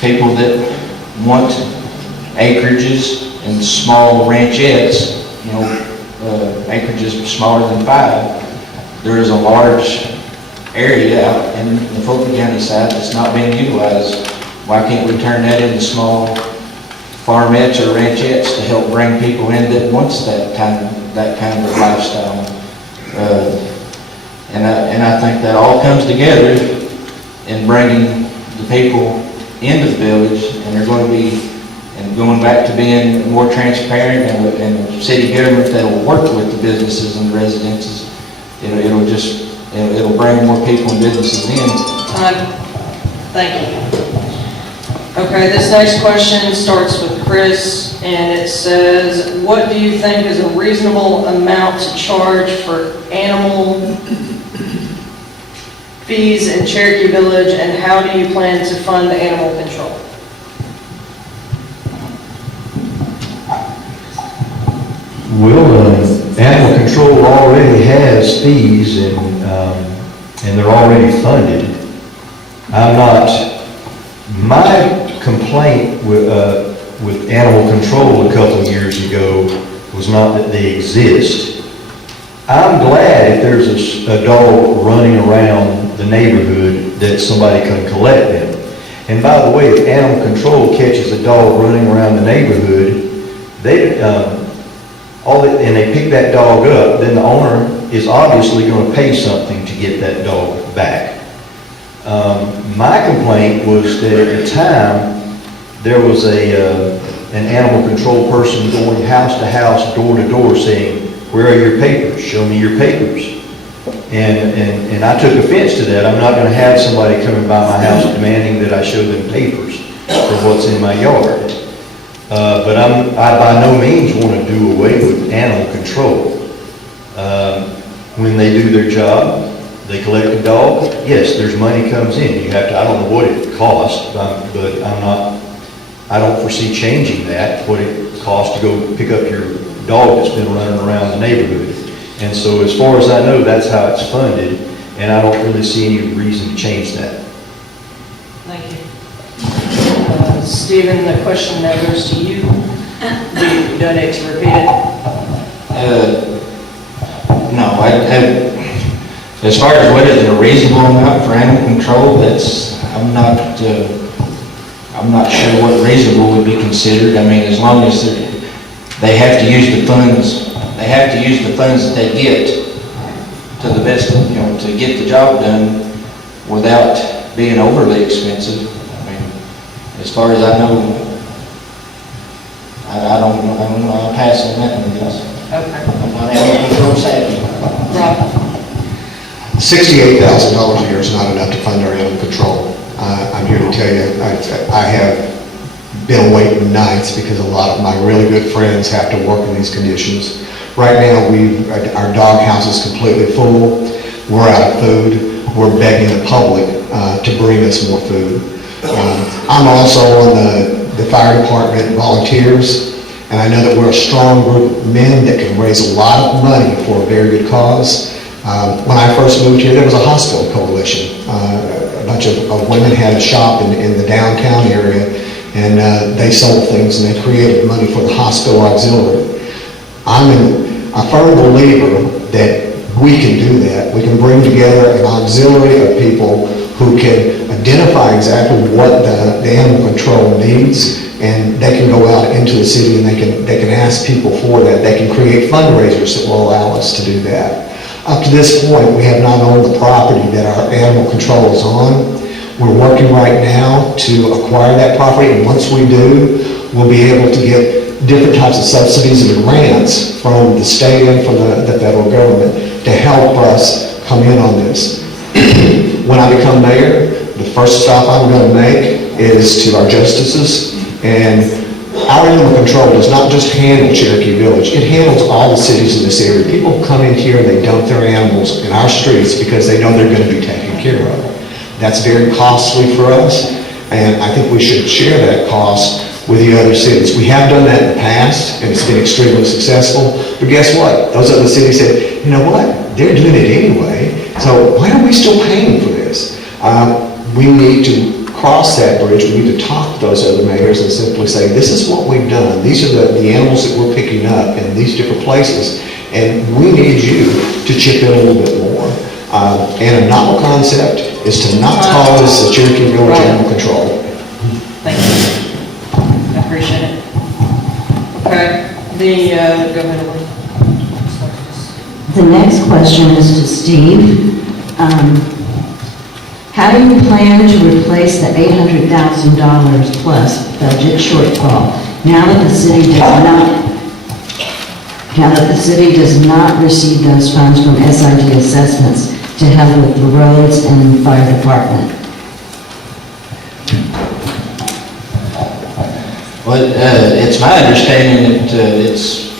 people that want acreages and small ranchettes, acreages smaller than 5, there is a large area out in the Fulton County side that's not being utilized. Why can't we turn that into small farmettes or ranchettes to help bring people in that wants that kind of a lifestyle? And I think that all comes together in bringing the people into the village, and they're going to be, and going back to being more transparent, and a city government that will work with the businesses and the residences. It'll bring more people and businesses in. Thank you. Okay, this next question starts with Chris, and it says, what do you think is a reasonable amount to charge for animal fees in Cherokee Village, and how do you plan to fund the animal control? Well, animal control already has fees, and they're already funded. My complaint with animal control a couple of years ago was not that they exist. I'm glad if there's a dog running around the neighborhood that somebody can collect them. And by the way, if animal control catches a dog running around the neighborhood, and they pick that dog up, then the owner is obviously going to pay something to get that dog back. My complaint was that at the time, there was an animal control person going house to house, door to door, saying, "Where are your papers? Show me your papers." And I took offense to that. I'm not going to have somebody coming by my house demanding that I show them papers for what's in my yard. But I by no means want to do away with animal control. When they do their job, they collect a dog. Yes, there's money comes in. You have to. I don't know what it costs, but I don't foresee changing that. What it costs to go pick up your dog that's been running around the neighborhood. And so, as far as I know, that's how it's funded, and I don't really see any reason to change that. Thank you. Stephen, the question now goes to you. Do you donate to repeat it? No, as far as what is a reasonable amount for animal control, I'm not sure what reasonable would be considered. I mean, as long as they have to use the funds, that they get to the best, to get the job done without being overly expensive. I mean, as far as I know, I don't know, I'll pass on that one, guys. Okay. I'm not animal control savvy. Rob? $68,000 a year is not enough to fund our animal control. I'm here to tell you, I have been waiting nights because a lot of my really good friends have to work in these conditions. Right now, our dog house is completely full. We're out of food. We're begging the public to bring us more food. I'm also on the fire department volunteers, and I know that we're a strong group of men that can raise a lot of money for a very good cause. When I first moved here, there was a hospital coalition. A bunch of women had a shop in the downtown area, and they sold things and they created money for the hospital auxiliary. I'm a firm believer that we can do that. We can bring together an auxiliary of people who can identify exactly what the animal control needs, and they can go out into the city and they can ask people for that. They can create fundraisers that will allow us to do that. Up to this point, we have not owned the property that our animal control is on. We're working right now to acquire that property, and once we do, we'll be able to get different types of subsidies and grants from the state and from the federal government to help us come in on this. When I become mayor, the first stop I'm going to make is to our justices, and our animal control does not just handle Cherokee Village, it handles all the cities in this area. People come in here and they dump their animals in our streets because they know they're going to be taken care of. That's very costly for us, and I think we should share that cost with the other cities. We have done that in the past, and it's been extremely successful, but guess what? Those other cities said, you know what? They're doing it anyway, so why are we still paying for this? We need to cross that bridge. We need to talk to those other mayors and simply say, this is what we've done. These are the animals that we're picking up in these different places, and we need you to chip in a little bit more. And a novel concept is to not call this the Cherokee Village Animal Control. Thank you. I appreciate it. Okay, go ahead, Lee. The next question is to Steve. How do you plan to replace the $800,000 plus budget shortfall now that the city does not receive those funds from SID assessments to help with the roads and fire department? Well, it's my understanding that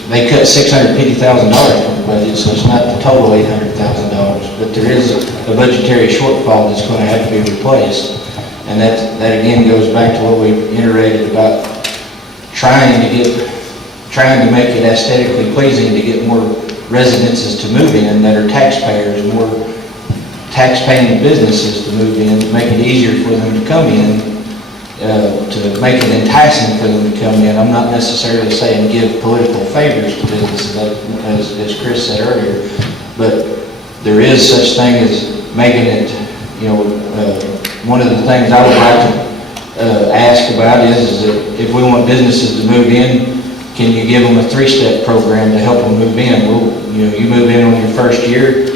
they cut $650,000 from the budget, so it's not the total $800,000, but there is a budgetary shortfall that's going to have to be replaced. And that again goes back to what we iterated about trying to make it aesthetically pleasing to get more residences to move in that are taxpayers, more tax-paying businesses to move in, to make it easier for them to come in, to make it enticing for them to come in. I'm not necessarily saying give political favors to businesses, as Chris said earlier, but there is such thing as making it, one of the things I would like to ask about is that if we want businesses to move in, can you give them a 3-step program to help them move in? Well, you move in on your first year,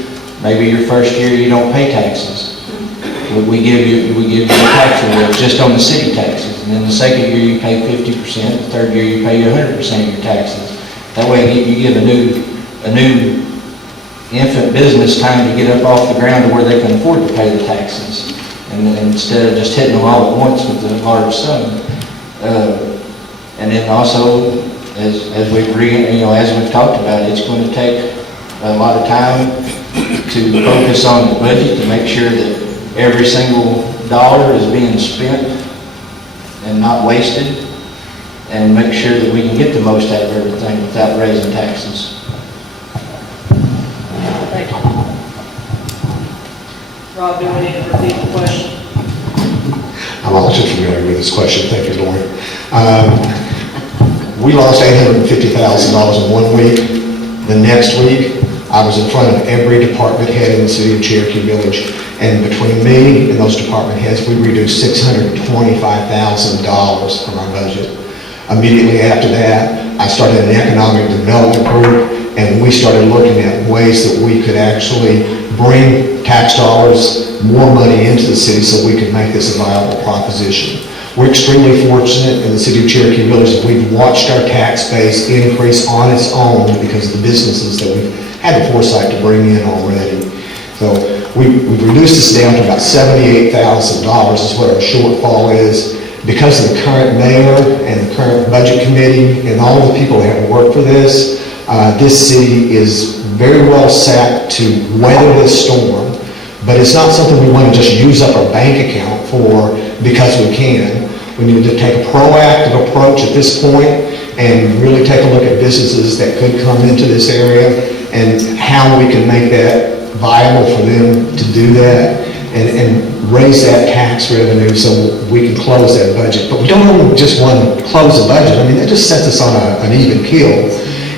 maybe your first year you don't pay taxes. We give you a tax relief just on the city taxes, and then the second year you pay 50%, the third year you pay 100% of your taxes. That way you give a new infant business time to get up off the ground to where they can afford to pay the taxes, and instead of just hitting them all at once with a large sum. And then also, as we've talked about, it's going to take a lot of time to focus on the budget to make sure that every single dollar is being spent and not wasted, and make sure that we can get the most out of everything without raising taxes. Thank you. Rob, do we need to repeat the question? I'm all too familiar with this question. Thank you, Lauren. We lost $850,000 in 1 week. The next week, I was in front of every department head in the city of Cherokee Village, and between me and those department heads, we reduced $625,000 from our budget. Immediately after that, I started an economic development group, and we started looking at ways that we could actually bring tax dollars, more money into the city so we could make this a viable proposition. We're extremely fortunate in the city of Cherokee Village that we've watched our tax base increase on its own because of the businesses that we've had the foresight to bring in already. So we've reduced this down to about $78,000 is what our shortfall is. because of the current mayor and the current budget committee and all the people that have worked for this, this city is very well set to weather this storm. But it's not something we want to just use up our bank account for because we can. We need to take a proactive approach at this point and really take a look at businesses that could come into this area and how we can make that viable for them to do that and raise that tax revenue so we can close that budget. But we don't just want to close the budget. I mean, that just sets us on an even keel.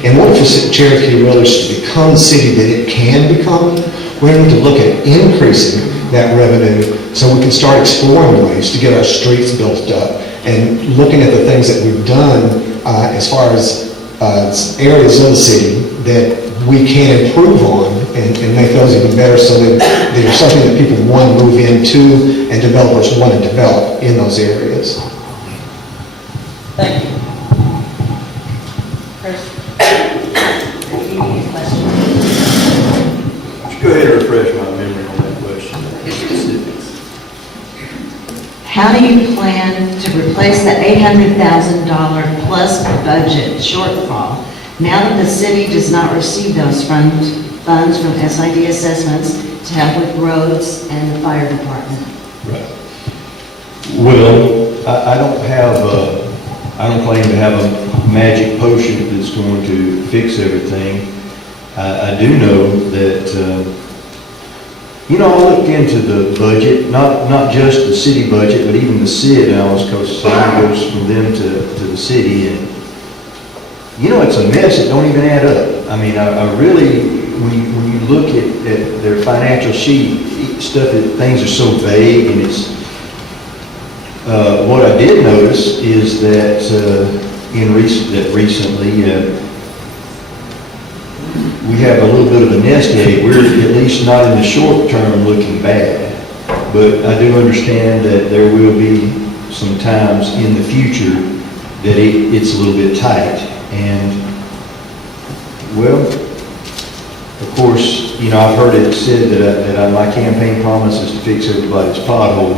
In order for Cherokee Village to become the city that it can become, we're going to look at increasing that revenue so we can start exploring ways to get our streets built up and looking at the things that we've done as far as areas of the city that we can improve on and make those even better so that there's something that people want to move into and developers want to develop in those areas. Thank you. Chris? Go ahead and refresh my memory on that question. Specifics. How do you plan to replace the $800,000 plus budget shortfall now that the city does not receive those funds from SID assessments to help with roads and the fire department? Right. Well, I don't claim to have a magic potion that's going to fix everything. I do know that, I looked into the budget, not just the city budget, but even the city analysis, because some goes from them to the city, and, it's a mess that don't even add up. I mean, I really, when you look at their financial sheet, stuff, things are so vague, and it's, what I did notice is that, recently, we have a little bit of a nest egg. We're at least not in the short term looking bad. But I do understand that there will be some times in the future that it's a little bit tight. And, well, of course, I've heard it said that my campaign promise is to fix everybody's pothole.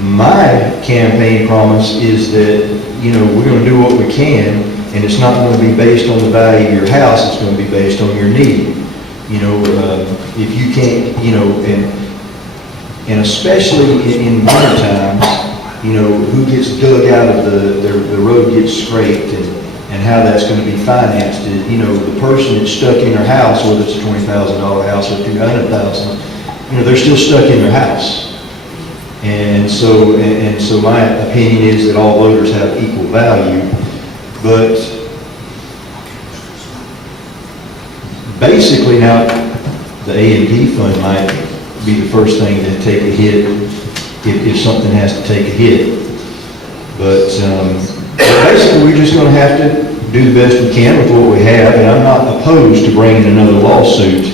My campaign promise is that, we're going to do what we can. And it's not going to be based on the value of your house, it's going to be based on your need. If you can't, and especially in winter times, who gets dug out of the road gets scraped and how that's going to be financed is, the person that's stuck in their house, whether it's a $20,000 house or $200,000, they're still stuck in their house. And so my opinion is that all voters have equal value. But basically now, the A&P fund might be the first thing to take a hit if something has to take a hit. But basically, we're just going to have to do the best we can with what we have, and I'm not opposed to bringing another lawsuit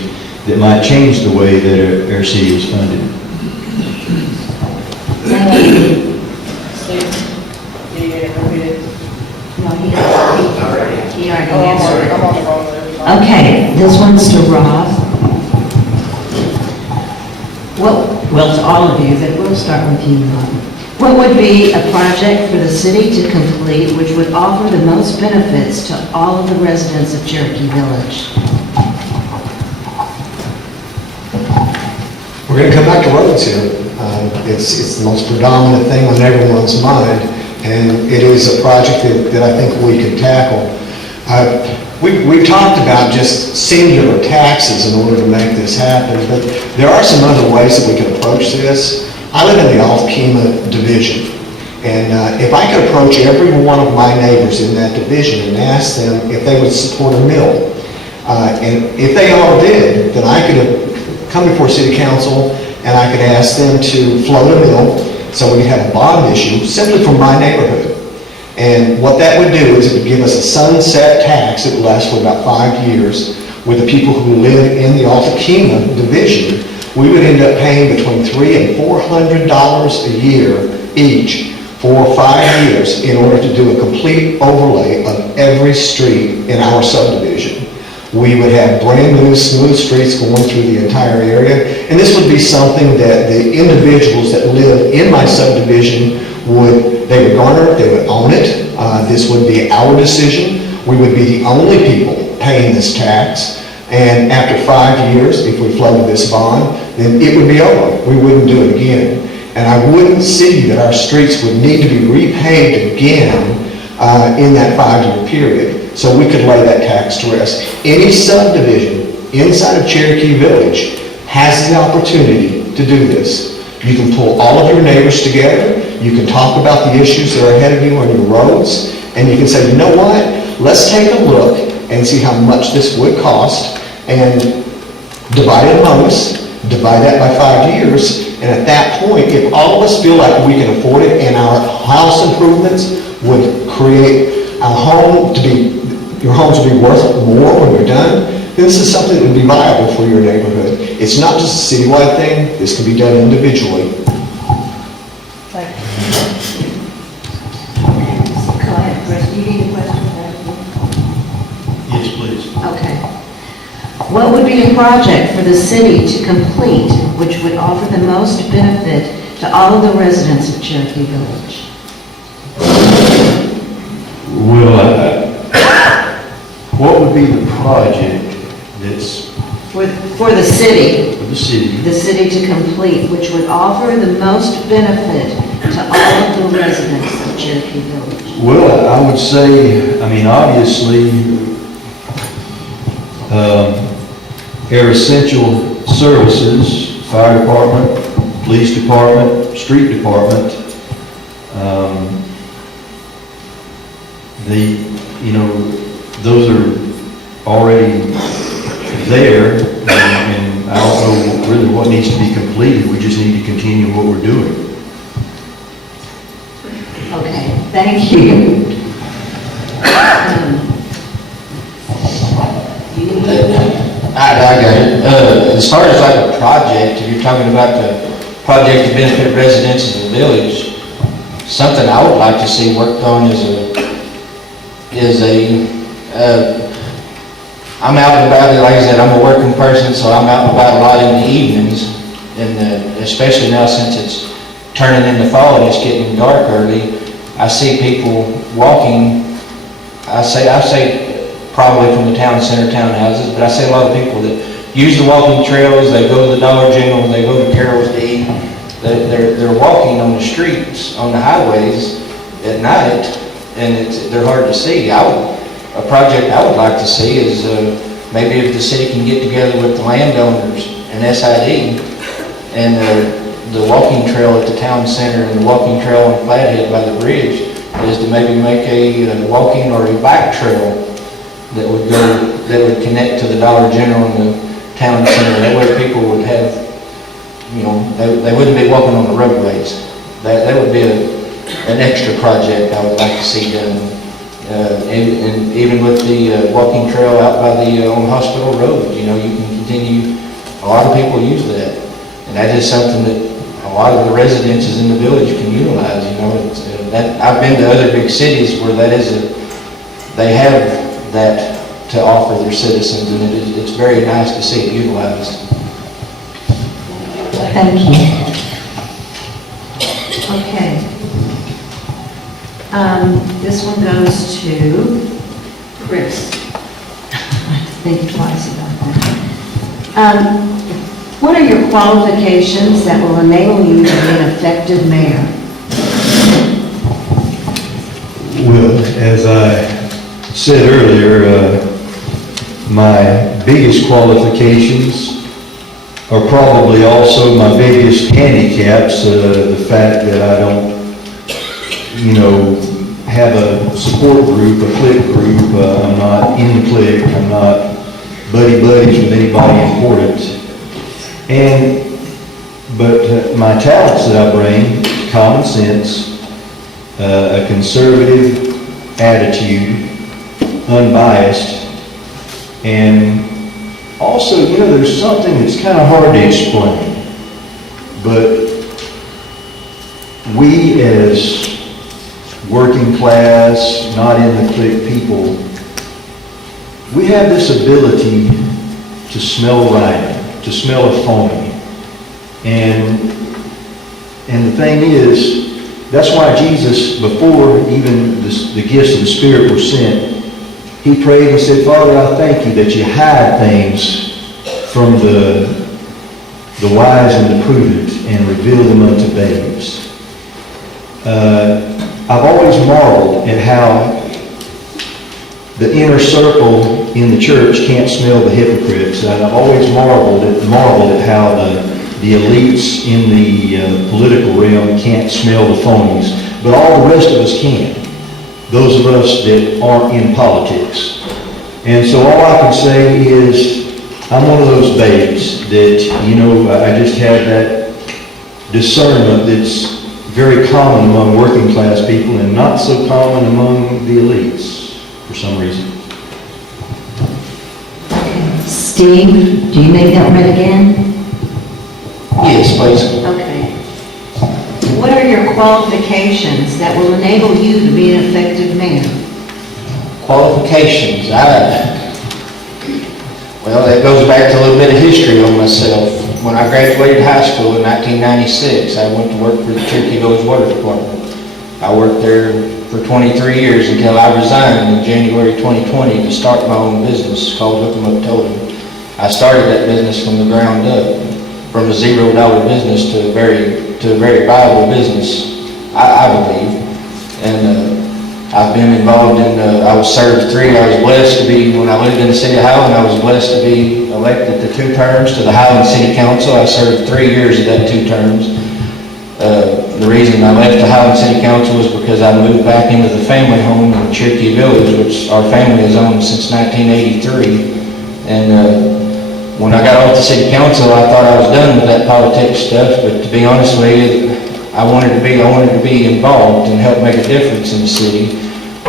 that might change the way that our city is funded. He already answered. I'm on the phone with everybody. Okay, this one's to Rob. Well, to all of you, but we'll start with you, Rob. What would be a project for the city to complete which would offer the most benefits to all of the residents of Cherokee Village? We're going to come back to roads here. It's the most predominant thing on everyone's mind, and it is a project that I think we can tackle. We've talked about just singular taxes in order to make this happen, but there are some other ways that we can approach this. I live in the Alpena division, and if I could approach every one of my neighbors in that division and ask them if they would support a mill, and if they all did, then I could come before city council and I could ask them to float a mill so we could have a bond issue simply from my neighborhood. And what that would do is it would give us a sunset tax that would last for about 5 years with the people who live in the Alpena division. We would end up paying between $300 and $400 a year each for 5 years in order to do a complete overlay of every street in our subdivision. We would have brand-new, smooth streets going through the entire area. And this would be something that the individuals that live in my subdivision they would garner, they would own it. This would be our decision. We would be the only people paying this tax. And after 5 years, if we floated this bond, then it would be over. We wouldn't do it again. And I wouldn't see that our streets would need to be repaved again in that 5-year period. So we could lay that tax to rest. Any subdivision inside of Cherokee Village has the opportunity to do this. You can pull all of your neighbors together. You can talk about the issues that are ahead of you on your roads. And you can say, you know what? Let's take a look and see how much this would cost and divide it among us. Divide that by 5 years. And at that point, if all of us feel like we can afford it and our house improvements would create your homes to be worth more when you're done, then this is something that would be viable for your neighborhood. It's not just a citywide thing. This can be done individually. Thank you. Go ahead, Chris, do you need a question? Yes, please. Okay. What would be a project for the city to complete which would offer the most benefit to all of the residents of Cherokee Village? Well, what would be the project that's For the city, for the city? to complete, which would offer the most benefit to all of the residents of Cherokee Village? Well, I would say, obviously, our essential services, fire department, police department, street department, those are already there, and I don't know really what needs to be completed. We just need to continue what we're doing. Okay, thank you. I got it. As far as like a project, if you're talking about the project to benefit residents of the village, something I would like to see worked on I'm out and about, like I said, I'm a working person, so I'm out and about a lot in the evenings, and especially now since it's turning into fall and it's getting dark early, I see people walking, I say probably from the town center townhouses, but I see a lot of people that use the walking trails, they go to the Dollar General, they go to Carol's to eat, they're walking on the streets, on the highways at night, and they're hard to see. A project I would like to see is maybe if the city can get together with the landowners and SID and the walking trail at the town center and the walking trail on Flathead by the bridge is to maybe make a walking or a bike trail that would connect to the Dollar General and the town center. That way people would have, they wouldn't be walking on the roadways. That would be an extra project I would like to see done. And even with the walking trail out by on Hospital Road, you can continue, a lot of people use that. And that is something that a lot of the residences in the village can utilize, I've been to other big cities where they have that to offer their citizens, and it's very nice to see it utilized. Thank you. Okay. This one goes to Chris. I have to think twice about that. What are your qualifications that will enable you to be an effective mayor? Well, as I said earlier, my biggest qualifications are probably also my biggest handicaps, the fact that I don't, have a support group, a clique group. I'm not in the clique. I'm not buddies with anybody important. But my talents that I bring, common sense, a conservative attitude, unbiased, and also, there's something that's kind of hard to explain, but we as working class, not in the clique people, we have this ability to smell writing, to smell a phony. And the thing is, that's why Jesus, before even the gifts of the Spirit were sent, he prayed and said, Father, I thank you that you hide things from the wise and the prudent and reveal them unto babes. I've always marveled at how the inner circle in the church can't smell the hypocrites. And I've always marveled at how the elites in the political realm can't smell the phonies. But all the rest of us can. Those of us that aren't in politics. And so all I can say is, I'm one of those babes that, you know, I just have that discernment that's very common among working class people and not so common among the elites for some reason. Steve, do you make that right again? Yes, please. Okay. What are your qualifications that will enable you to be an effective mayor? Qualifications, well, that goes back to a little bit of history on myself. When I graduated high school in 1996, I went to work for the Cherokee Village Water Department. I worked there for 23 years until I resigned in January 2020 to start my own business called Hook 'em Up Totem. I started that business from the ground up, from a $0 business to a very viable business, I believe. And I've been involved in, I was blessed to be, when I lived in the city of Highland, I was blessed to be elected to 2 terms to the Highland City Council. I served 3 years of that 2 terms. The reason I left the Highland City Council was because I moved back into the family home in Cherokee Village, which our family has owned since 1983. And when I got off the city council, I thought I was done with that politics stuff, but to be honest with you, I wanted to be involved and help make a difference in the city.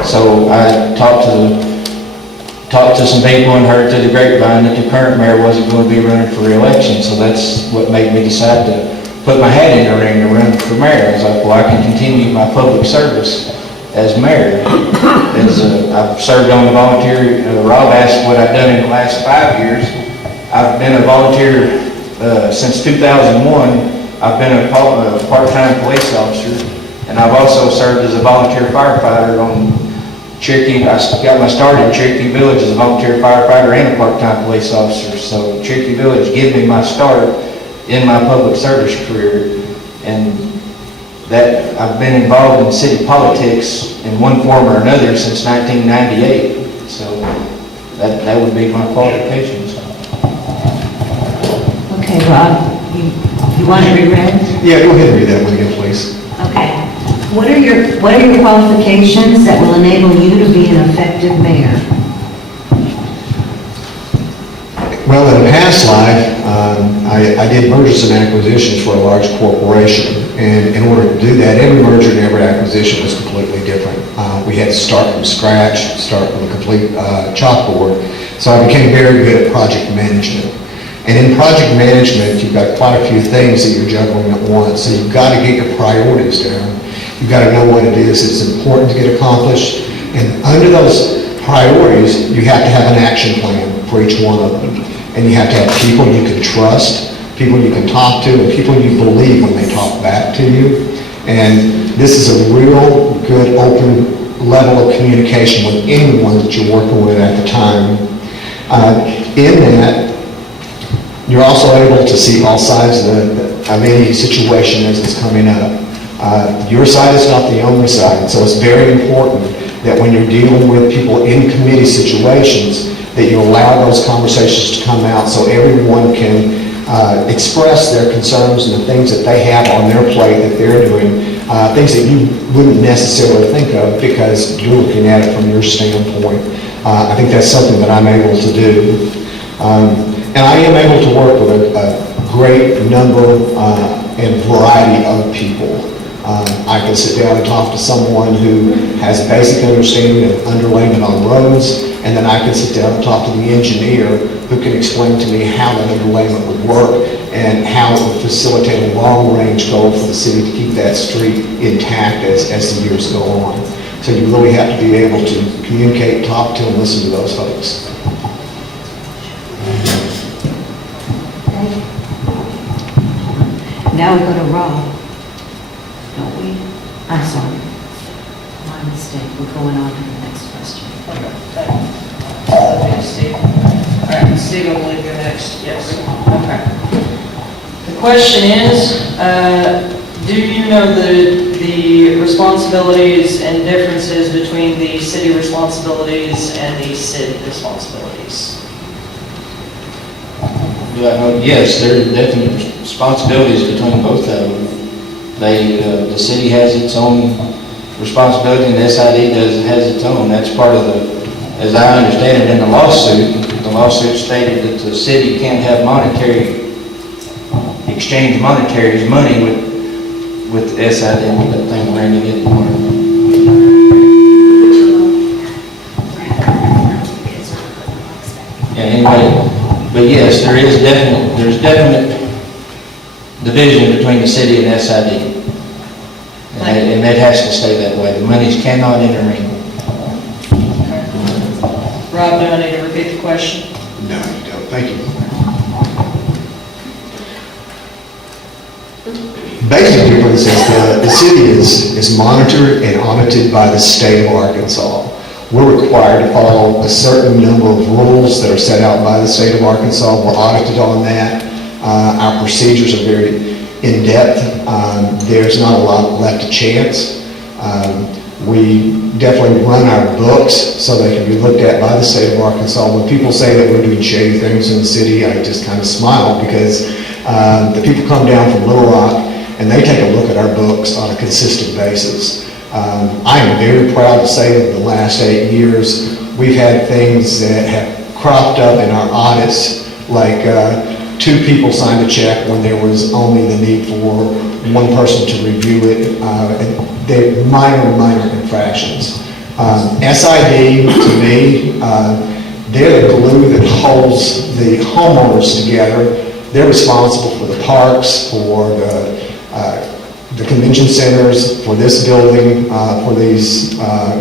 So I talked to some people and heard through the grapevine that the current mayor wasn't going to be running for re-election. So that's what made me decide to put my hat in the ring to run for mayor. I was like, well, I can continue my public service as mayor. I've served on the volunteer. Rob asked what I've done in the last 5 years. I've been a volunteer since 2001. I've been a part-time police officer, and I've also served as a volunteer firefighter on Cherokee. I got my start in Cherokee Village as a volunteer firefighter and a part-time police officer. So Cherokee Village gave me my start in my public service career, and that I've been involved in city politics in one form or another since 1998. So that would be my qualifications. Okay, Rob, you want to reread? Yeah, go ahead and read that one again, please. Okay. What are your qualifications that will enable you to be an effective mayor? Well, in a past life, I did mergers and acquisitions for a large corporation. And in order to do that, every merger and every acquisition was completely different. We had to start from scratch, start from a complete chalkboard. So I became very good at project management. And in project management, you've got quite a few things that you're juggling at once. So you've got to get your priorities down. You've got to know what it is that's important to get accomplished. And under those priorities, you have to have an action plan for each one of them. And you have to have people you can trust, people you can talk to, and people you believe when they talk back to you. And this is a real good open level of communication with anyone that you're working with at the time. In that, you're also able to see all sides of any situation as it's coming up. Your side is not the only side, so it's very important that when you're dealing with people in committee situations, that you allow those conversations to come out so everyone can express their concerns and the things that they have on their plate that they're doing, things that you wouldn't necessarily think of because you're looking at it from your standpoint. I think that's something that I'm able to do. And I am able to work with a great number and variety of people. I can sit down and talk to someone who has a basic understanding of underlayment on roads, and then I can sit down and talk to the engineer who can explain to me how that underlayment would work and how it would facilitate a long-range goal for the city to keep that street intact as the years go on. So you really have to be able to communicate, talk to, and listen to those folks. Now we go to Rob, don't we? I'm sorry. My mistake. We're going on to the next question. Okay, thank you. That'd be Steve. All right, Steve, I believe you're next. Yes. Okay. The question is, do you know the responsibilities and differences between the city responsibilities and the SID responsibilities? Do I know? Yes, there are definite responsibilities between both of them. The city has its own responsibility and the SID has its own. That's part of the, as I understand it in the lawsuit stated that the city can't have exchange money with the SID. That thing ringing in the morning. Yeah, anyway, but yes, there's definite division between the city and SID. And that has to stay that way. The monies cannot intermingle. Rob, do I need to repeat the question? No, you don't. Thank you. Basic difference is the city is monitored and audited by the state of Arkansas. We're required to follow a certain number of rules that are set out by the state of Arkansas. We're audited on that. Our procedures are very in-depth. There's not a lot left to chance. We definitely run our books so they can be looked at by the state of Arkansas. When people say that we're doing shady things in the city, I just kind of smile because the people come down from Little Rock and they take a look at our books on a consistent basis. I am very proud to say that in the last 8 years, we've had things that have cropped up in our audits, like 2 people signed a check when there was only the need for 1 person to review it. They're minor infractions. SID, to me, they're the glue that holds the homeowners together. They're responsible for the parks, for the convention centers, for this building, for these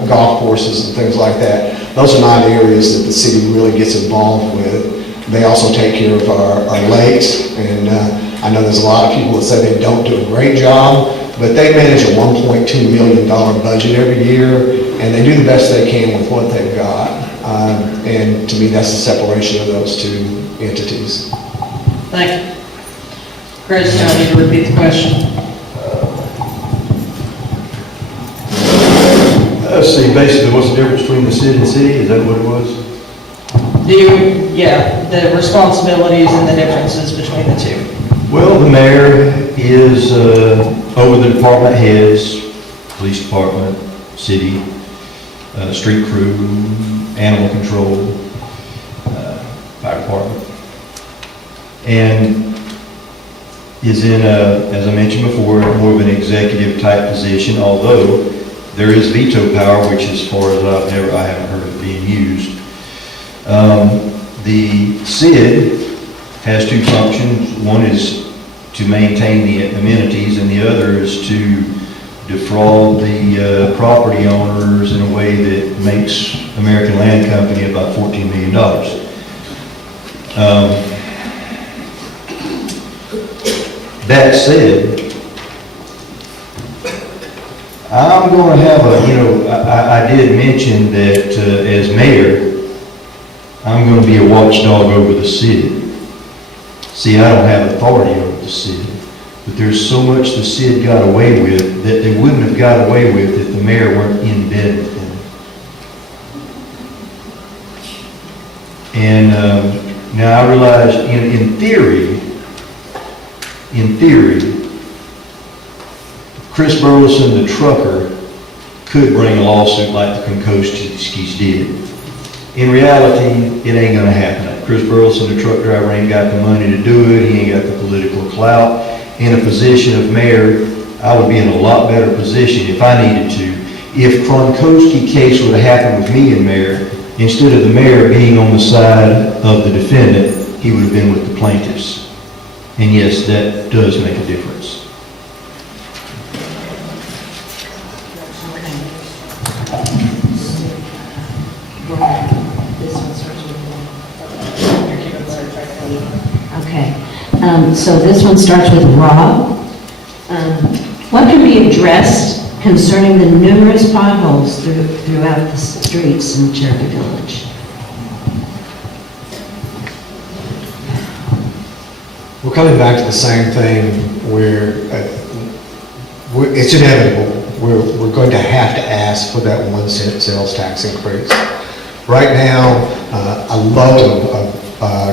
golf courses and things like that. Those are not areas that the city really gets involved with. They also take care of our lakes, and I know there's a lot of people that say they don't do a great job, but they manage a $1.2 million budget every year, and they do the best they can with what they've got. And to me, that's the separation of those 2 entities. Thank you. Chris, do I need to repeat the question? Let's see, basically, what's the difference between the city and city? Is that what it was? The responsibilities and the differences between the 2. Well, the mayor is over the department heads, police department, city, street crew, animal control, fire department. And is in as I mentioned before, more of an executive type position, although there is veto power, which as far as I haven't heard of being used. The SID has 2 functions. One is to maintain the amenities, and the other is to defraud the property owners in a way that makes American Land Company about $14 million. That said, I'm going to have I did mention that as mayor, I'm going to be a watchdog over the city. See, I don't have authority over the city, but there's so much the city got away with that they wouldn't have got away with if the mayor weren't in bed with them. And now I realize in theory, Chris Burleson, the trucker, could bring a lawsuit like the Konkowskis did. In reality, it ain't gonna happen. Chris Burleson, the truck driver, ain't got the money to do it. He ain't got the political clout. In a position of mayor, I would be in a lot better position if I needed to. If Kronkowski case would have happened with me and mayor, instead of the mayor being on the side of the defendant, he would have been with the plaintiffs. And yes, that does make a difference. Okay, so this one starts with Rob. What can be addressed concerning the numerous potholes throughout the streets in Cherokee Village? We're coming back to the same thing where it's inevitable. We're going to have to ask for that 1 cent sales tax increase. Right now, a load of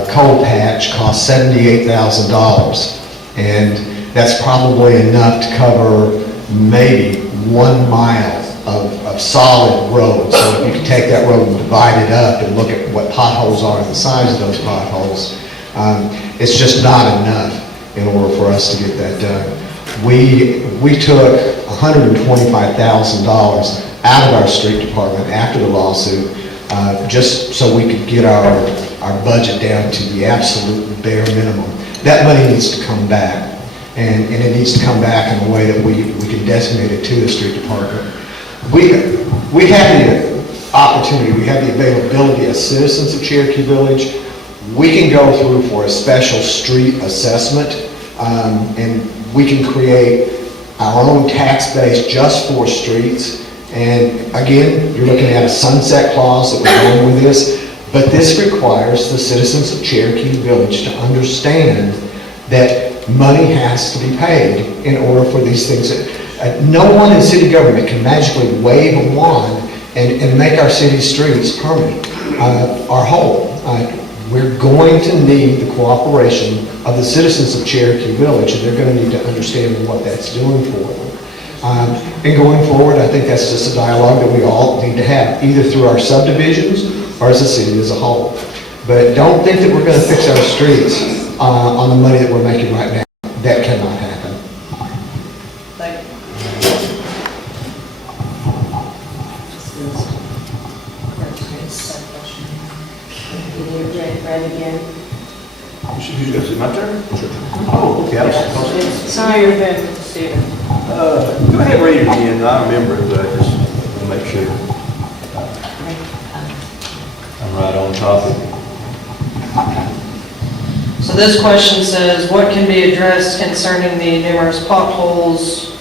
coal patch costs $78,000, and that's probably enough to cover maybe 1 mile of solid road. So if you can take that road and divide it up and look at what potholes are and the size of those potholes, it's just not enough in order for us to get that done. We took $125,000 out of our street department after the lawsuit, just so we could get our budget down to the absolute bare minimum. That money needs to come back, and it needs to come back in a way that we can designate it to the street department. We have the opportunity, we have the availability as citizens of Cherokee Village. We can go through for a special street assessment, and we can create our own tax base just for streets. And again, you're looking at a sunset clause that we're going with this, but this requires the citizens of Cherokee Village to understand that money has to be paid in order for these things. No one in city government can magically wave a wand and make our city streets permanent, or whole. We're going to need the cooperation of the citizens of Cherokee Village, and they're going to need to understand what that's doing for them. And going forward, I think that's just a dialogue that we all need to have, either through our subdivisions or as a city as a whole. But don't think that we're going to fix our streets on the money that we're making right now. That cannot happen. Thank you. Fred again. Who's going to my turn? Oh, okay. Sorry, you're good, Stephen. Go ahead and read it again. I remember it, but I just want to make sure I'm right on topic. So this question says, what can be addressed concerning the numerous potholes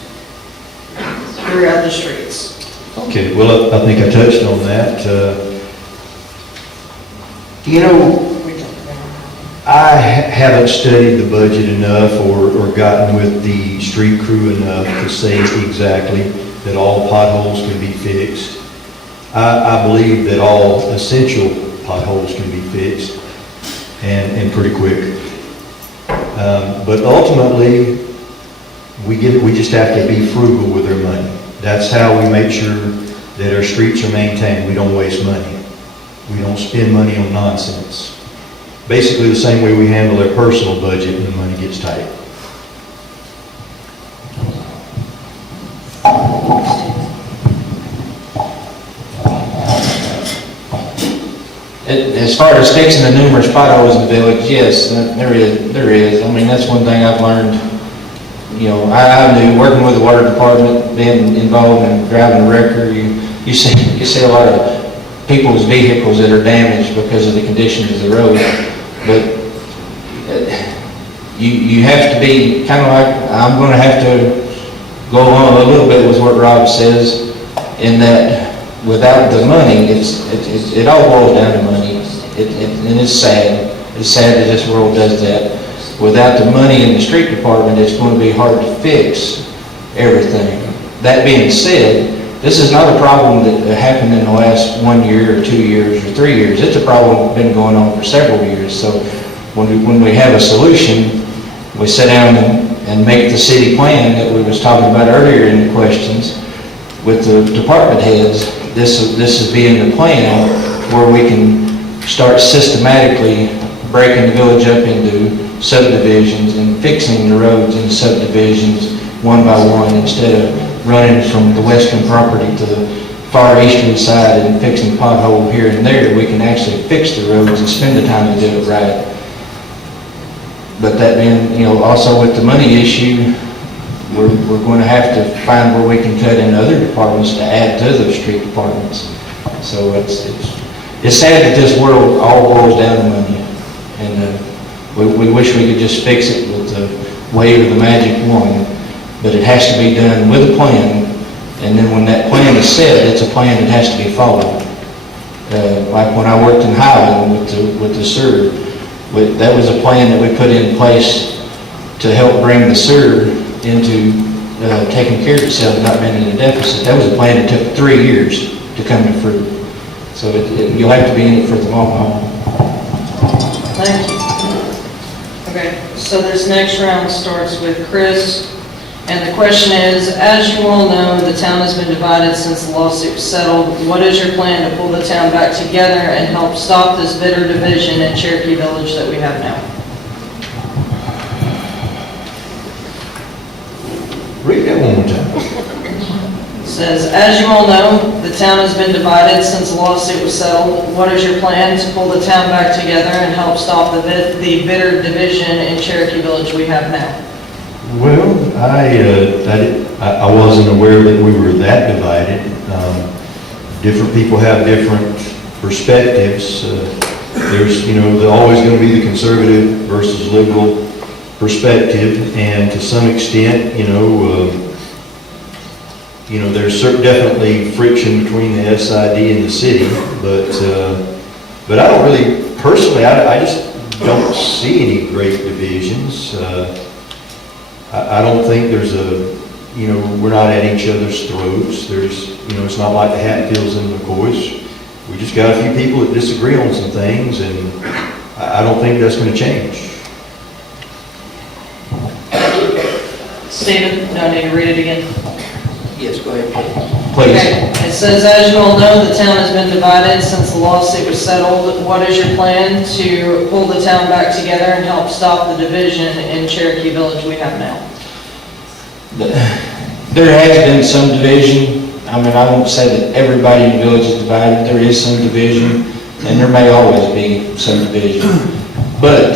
throughout the streets? Okay, well, I think I touched on that. You know, I haven't studied the budget enough or gotten with the street crew enough to say exactly that all potholes can be fixed. I believe that all essential potholes can be fixed and pretty quick. But ultimately, we just have to be frugal with our money. That's how we make sure that our streets are maintained. We don't waste money. We don't spend money on nonsense. Basically the same way we handle our personal budget when the money gets tight. As far as fixing the numerous potholes in the village, yes, there is. I mean, that's one thing I've learned. You know, I knew working with the water department, being involved in driving a wrecker, you see a lot of people's vehicles that are damaged because of the conditions of the road. But you have to be kind of like, I'm going to have to go on a little bit with what Rob says, in that without the money, it all boils down to money. And it's sad. It's sad that this world does that. Without the money in the street department, it's going to be hard to fix everything. That being said, this is not a problem that happened in the last 1 year or 2 years or 3 years. It's a problem that's been going on for several years. So when we have a solution, we sit down and make the city plan that we was talking about earlier in the questions with the department heads. This is being the plan where we can start systematically breaking the village up into subdivisions and fixing the roads in subdivisions one by one, instead of running from the western property to the far eastern side and fixing a pothole here and there. We can actually fix the roads and spend the time to do it right. But that being, you know, also with the money issue, we're going to have to find where we can cut in other departments to add to those street departments. So it's sad that this world all boils down to money. And We wish we could just fix it with the wave of the magic wand, but it has to be done with a plan, and then when that plan is set, it's a plan that has to be followed. Like when I worked in Highland with the sewer, that was a plan that we put in place to help bring the sewer into taking care of itself and not being in a deficit. That was a plan that took 3 years to come to fruit. So you'll have to be in it for the long haul. Thank you. Okay, so this next round starts with Chris, and the question is, as you all know, the town has been divided since the lawsuit was settled. What is your plan to pull the town back together and help stop this bitter division in Cherokee Village that we have now? Read that one more time. It says, as you all know, the town has been divided since the lawsuit was settled. What is your plan to pull the town back together and help stop the bitter division in Cherokee Village we have now? Well, I wasn't aware that we were that divided. Different people have different perspectives. There's, there's always going to be the conservative versus liberal perspective, and to some extent, there's definitely friction between the SID and the city, but I don't really, personally, I just don't see any great divisions. I don't think there's we're not at each other's throats. It's not like the Hatfields and the McCoys. We just got a few people that disagree on some things, and I don't think that's going to change. Stephen, no need to read it again. Yes, go ahead, please. Okay, it says, as you all know, the town has been divided since the lawsuit was settled. What is your plan to pull the town back together and help stop the division in Cherokee Village we have now? There has been some division. I mean, I won't say that everybody in the village is divided. There is some division, and there may always be some division. But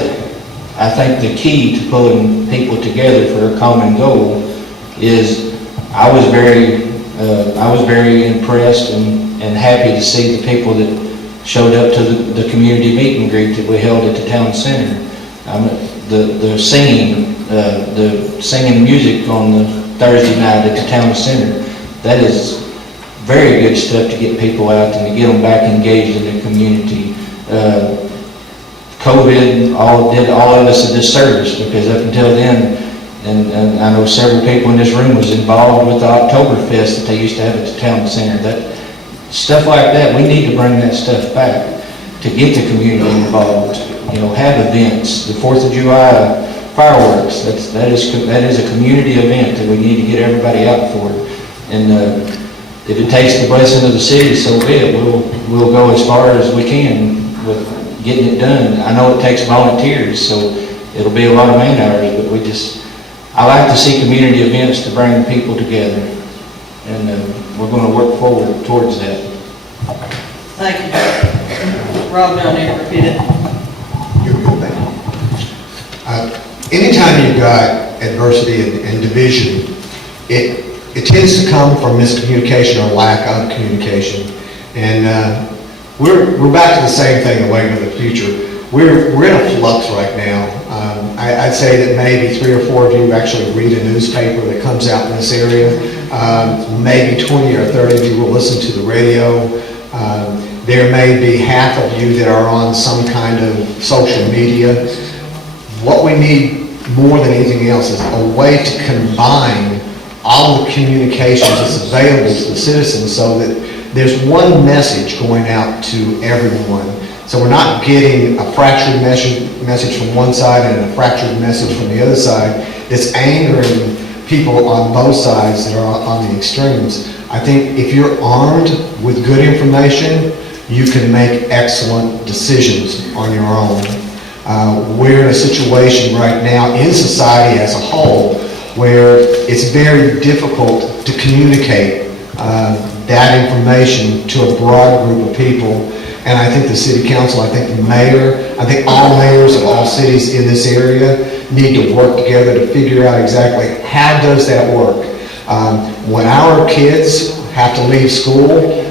I think the key to pulling people together for a common goal is I was very impressed and happy to see the people that showed up to the community meet and greet that we held at the town center. The singing music on the Thursday night at the town center, that is very good stuff to get people out and to get them back engaged in the community. COVID did all of us a disservice, because up until then, and I know several people in this room was involved with the Oktoberfest that they used to have at the town center. That stuff like that, we need to bring that stuff back to get the community involved. Have events. The 4th of July fireworks. That is a community event that we need to get everybody out for. And if it takes the blessing of the city, so be it. We'll go as far as we can with getting it done. I know it takes volunteers, so it'll be a lot of man hours, but I like to see community events to bring people together, and we're going to work forward towards that. Thank you. Rob, no need to repeat it. You're good, thank you. Anytime you've got adversity and division, it tends to come from miscommunication or lack of communication. And we're back to the same thing, the wave of the future. We're in a flux right now. I'd say that maybe 3 or 4 of you actually read a newspaper that comes out in this area. Maybe 20 or 30 of you will listen to the radio. There may be half of you that are on some kind of social media. What we need more than anything else is a way to combine all the communications that's available to the citizens so that there's one message going out to everyone. So we're not getting a fractured message from one side and a fractured message from the other side that's angering people on both sides that are on the extremes. I think if you're armed with good information, you can make excellent decisions on your own. We're in a situation right now in society as a whole where it's very difficult to communicate that information to a broad group of people. And I think the city council, I think the mayor, I think all mayors of all cities in this area need to work together to figure out exactly how does that work. When our kids have to leave school,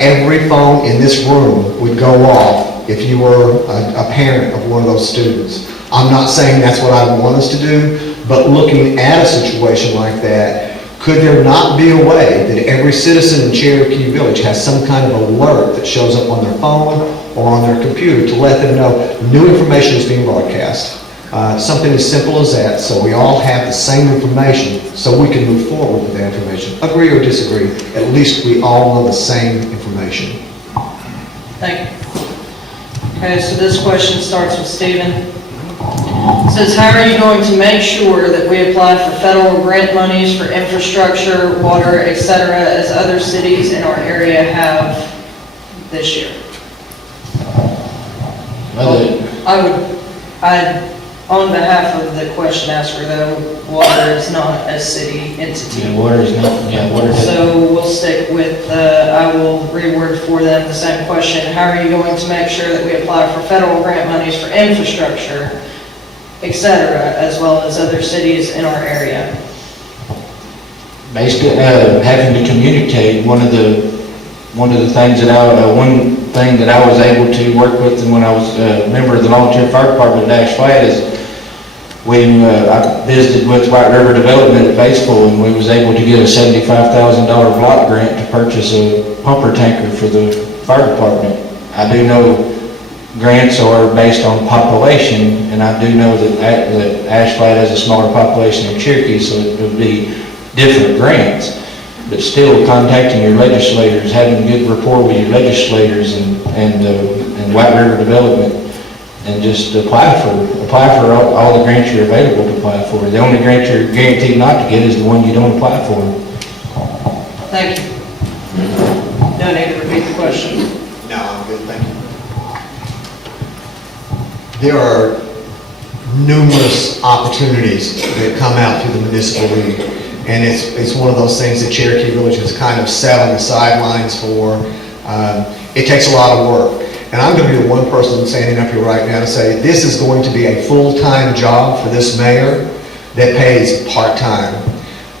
every phone in this room would go off if you were a parent of one of those students. I'm not saying that's what I want us to do, but looking at a situation like that, could there not be a way that every citizen in Cherokee Village has some kind of alert that shows up on their phone or on their computer to let them know new information is being broadcast? Something as simple as that, so we all have the same information, so we can move forward with that information. Agree or disagree, at least we all know the same information. Thank you. Okay, so this question starts with Stephen. It says, how are you going to make sure that we apply for federal grant monies for infrastructure, water, et cetera, as other cities in our area have this year? On behalf of the question asker though, water is not a city entity. Yeah, water is not, yeah, water is. So we'll stick with, I will reword for them the same question. How are you going to make sure that we apply for federal grant monies for infrastructure, et cetera, as well as other cities in our area? Basically, having to communicate, one of the things one thing that I was able to work with, and when I was a member of the volunteer fire department at Ash Flat, is I visited with White River Development at Batesville, and we was able to get a $75,000 block grant to purchase a pumper tanker for the fire department. I do know grants are based on population, and I do know that Ash Flat has a smaller population than Cherokee, so it would be different grants. But still, contacting your legislators, having good rapport with your legislators and White River Development, and just apply for all the grants you're available to apply for. The only grant you're guaranteed not to get is the one you don't apply for. Thank you. Do I need to repeat the question? No, I'm good, thank you. There are numerous opportunities that come out through the municipal league, and it's one of those things that Cherokee Village has kind of sat on the sidelines for. It takes a lot of work. And I'm going to be the one person standing up here right now to say this is going to be a full-time job for this mayor that pays part-time.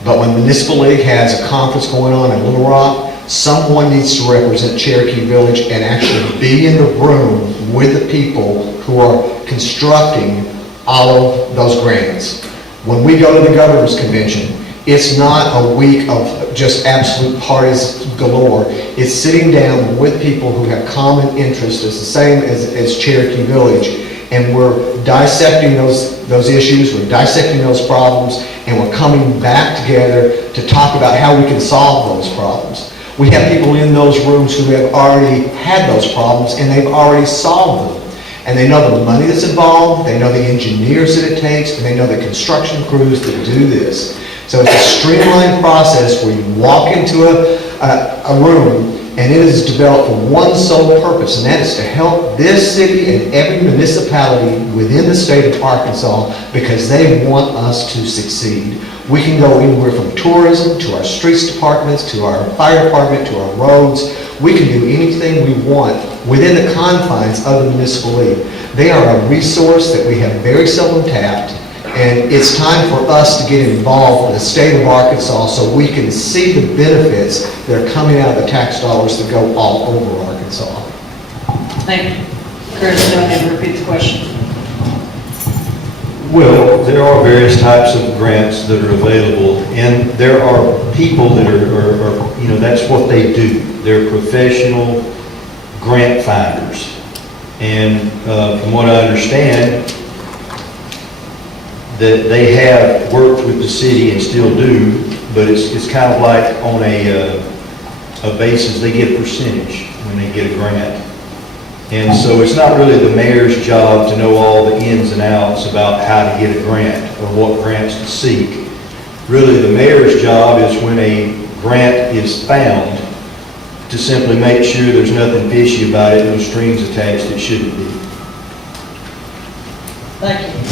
But when Municipal League has a conference going on in Little Rock, someone needs to represent Cherokee Village and actually be in the room with the people who are constructing all of those grants. When we go to the governor's convention, it's not a week of just absolute parties galore. It's sitting down with people who have common interests, it's the same as Cherokee Village, and we're dissecting those issues, we're dissecting those problems, and we're coming back together to talk about how we can solve those problems. We have people in those rooms who have already had those problems, and they've already solved them. And they know the money that's involved, they know the engineers that it takes, and they know the construction crews that do this. So it's a streamlined process where you walk into a room and it is developed for one sole purpose, and that is to help this city and every municipality within the state of Arkansas because they want us to succeed. We can go anywhere from tourism to our streets departments to our fire department to our roads. We can do anything we want within the confines of the municipal league. They are a resource that we have very seldom tapped. And it's time for us to get involved with the state of Arkansas so we can see the benefits that are coming out of the tax dollars that go all over Arkansas. Thank you. Chris, do I need to repeat the question? Well, there are various types of grants that are available, and there are people that are that's what they do. They're professional grant finders. And from what I understand, that they have worked with the city and still do, but it's kind of like on a basis, they get a percentage when they get a grant. And so it's not really the mayor's job to know all the ins and outs about how to get a grant or what grants to seek. Really, the mayor's job is when a grant is found to simply make sure there's nothing fishy about it, no strings attached that shouldn't be. Thank you.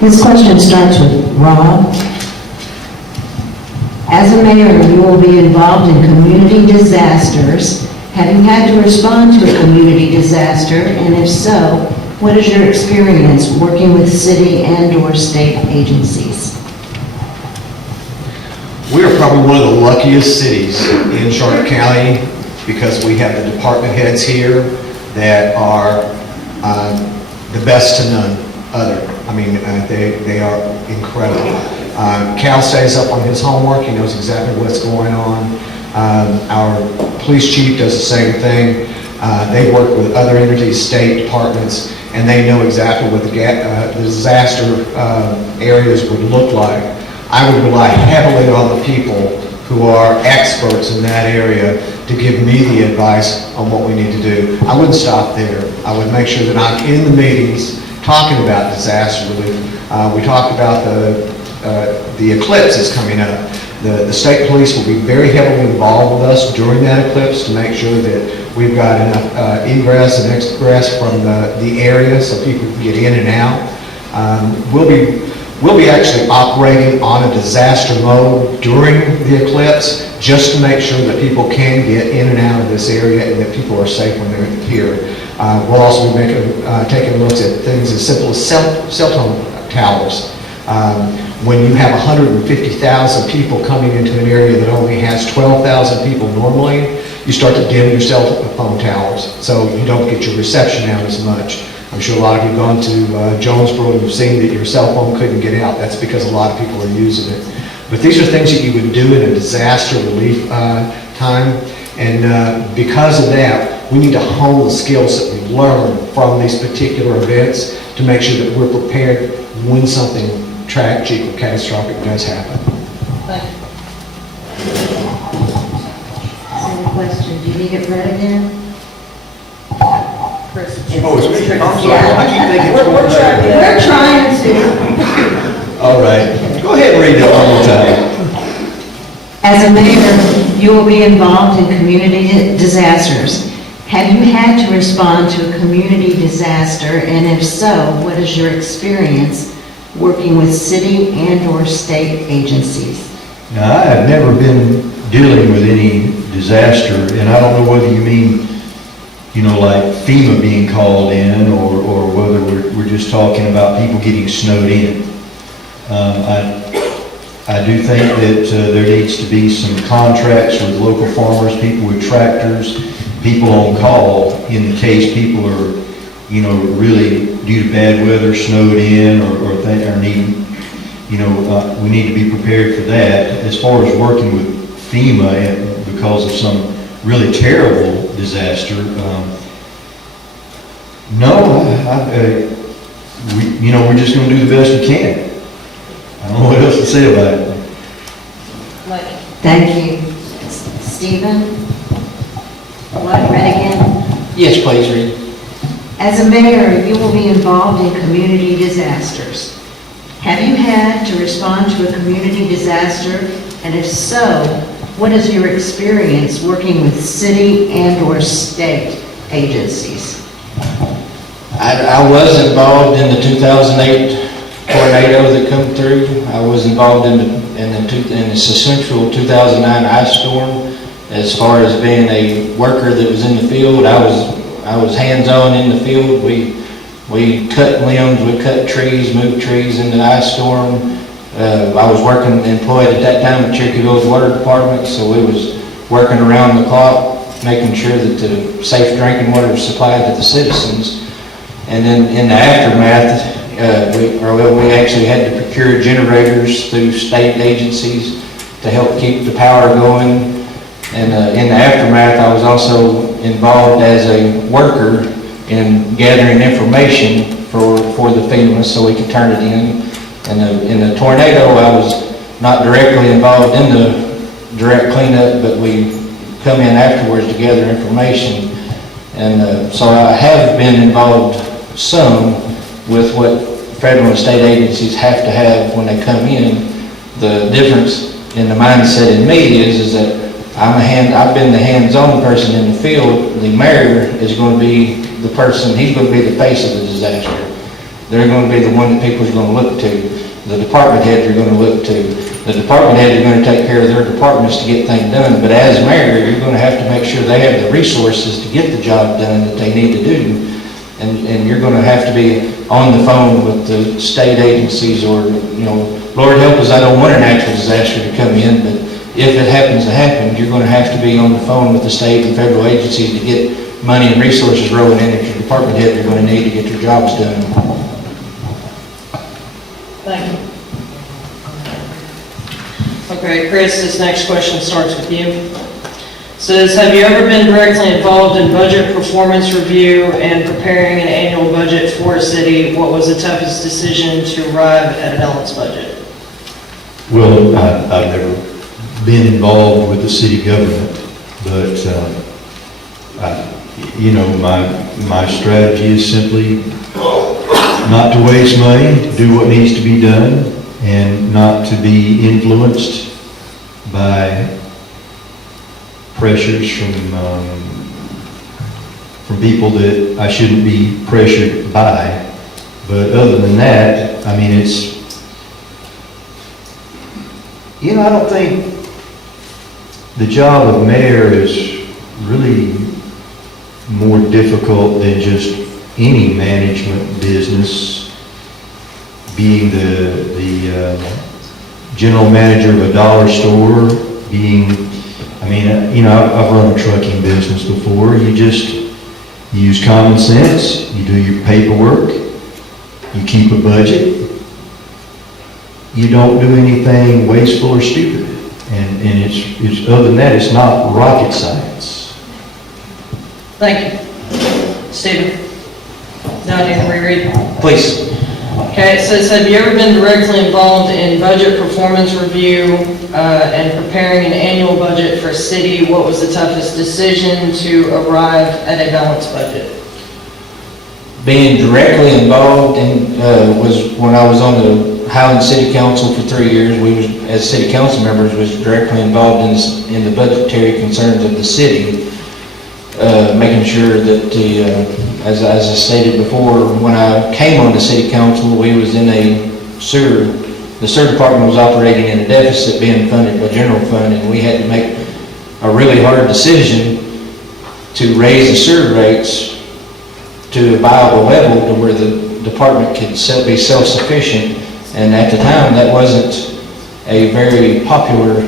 This question starts with Rob. As a mayor, you will be involved in community disasters. Have you had to respond to a community disaster? And if so, what is your experience working with city and/or state agencies? We are probably one of the luckiest cities in Charlotte County because we have the department heads here that are the best to none other. I mean, they are incredible. Cal stays up on his homework, he knows exactly what's going on. Our police chief does the same thing. They work with other entities, state departments, and they know exactly what the disaster areas would look like. I would rely heavily on the people who are experts in that area to give me the advice on what we need to do. I wouldn't stop there. I would make sure that I'm in the meetings talking about disaster relief. We talked about the eclipse that's coming up. The state police will be very heavily involved with us during that eclipse to make sure that we've got enough ingress and egress from the area so people can get in and out. We'll be actually operating on a disaster mode during the eclipse just to make sure that people can get in and out of this area and that people are safe when they're here. We'll also be taking looks at things as simple as cell phone towers. When you have 150,000 people coming into an area that only has 12,000 people normally, you start to dim your cell phone towers, so you don't get your reception out as much. I'm sure a lot of you have gone to Jonesboro and you've seen that your cell phone couldn't get out. That's because a lot of people are using it. But these are things that you would do in a disaster relief time, and because of that, we need to hone the skills that we learn from these particular events to make sure that we're prepared when something tragic or catastrophic does happen. Same question, do you need it read again? Chris. Oh, it's me. I'm sorry. Yeah. I keep thinking it's We're trying to- We're trying to. All right. Go ahead and read that one more time. As a mayor, you will be involved in community disasters. Have you had to respond to a community disaster, and if so, what is your experience working with city and/or state agencies? Now, I have never been dealing with any disaster, and I don't know whether you mean, like FEMA being called in, or whether we're just talking about people getting snowed in. I do think that there needs to be some contracts with local farmers, people with tractors, people on call in the case people are, really due to bad weather snowed in or need, we need to be prepared for that. As far as working with FEMA because of some really terrible disaster, no, we're just going to do the best we can. I don't know what else to say about it. Like, Thank you. Stephen? What, read again? Yes, please read. As a mayor, you will be involved in community disasters. Have you had to respond to a community disaster, and if so, what is your experience working with city and/or state agencies? I was involved in the 2008 tornado that come through. I was involved in the central 2009 ice storm. As far as being a worker that was in the field, I was hands-on in the field. We cut limbs, we cut trees, moved trees in the ice storm. I was employed at that time at Cherokee Village Water Department, so we was working around the clock, making sure that the safe drinking water was supplied to the citizens. And then in the aftermath, we actually had to procure generators through state agencies to help keep the power going. And in the aftermath, I was also involved as a worker in gathering information for the FEMA so we could turn it in. And in the tornado, I was not directly involved in the direct cleanup, but we come in afterwards to gather information. And so I have been involved some with what federal and state agencies have to have when they come in. The difference in the mindset in me is that I've been the hands-on person in the field. The mayor is going to be the person, he's going to be the face of the disaster. They're going to be the one that people are going to look to. The department heads are going to look to. The department heads are going to take care of their departments to get things done. But as mayor, you're going to have to make sure they have the resources to get the job done that they need to do. And you're going to have to be on the phone with the state agencies or, Lord help us, I don't want a natural disaster to come in, but if it happens to happen, you're going to have to be on the phone with the state and federal agencies to get money and resources rolling in at your department head you're going to need to get your jobs done. Thank you. Okay, Chris, this next question starts with you. Says, have you ever been directly involved in budget performance review and preparing an annual budget for a city? What was the toughest decision to arrive at a balanced budget? Well, I've never been involved with the city government, but, you know, my strategy is simply not to waste money, do what needs to be done, and not to be influenced by pressures from people that I shouldn't be pressured by. But other than that, I mean, it's, you know, I don't think the job of mayor is really more difficult than just any management business. Being the general manager of a dollar store, being, I mean, you know, I've run a trucking business before. You use common sense, you do your paperwork, you keep a budget, you don't do anything wasteful or stupid. And it's other than that, it's not rocket science. Thank you. Stephen? Now I need to reread. Please. Okay, it says, have you ever been directly involved in budget performance review and preparing an annual budget for a city? What was the toughest decision to arrive at a balanced budget? Being directly involved in, was when I was on the Highland City Council for 3 years. We was, as city council members, was directly involved in the budgetary concerns of the city, making sure that as I stated before, when I came on the city council, we was in a sewer, the sewer department was operating in a deficit being funded by general fund, and we had to make a really hard decision to raise the sewer rates to a viable level to where the department could be self-sufficient. And at the time, that wasn't a very popular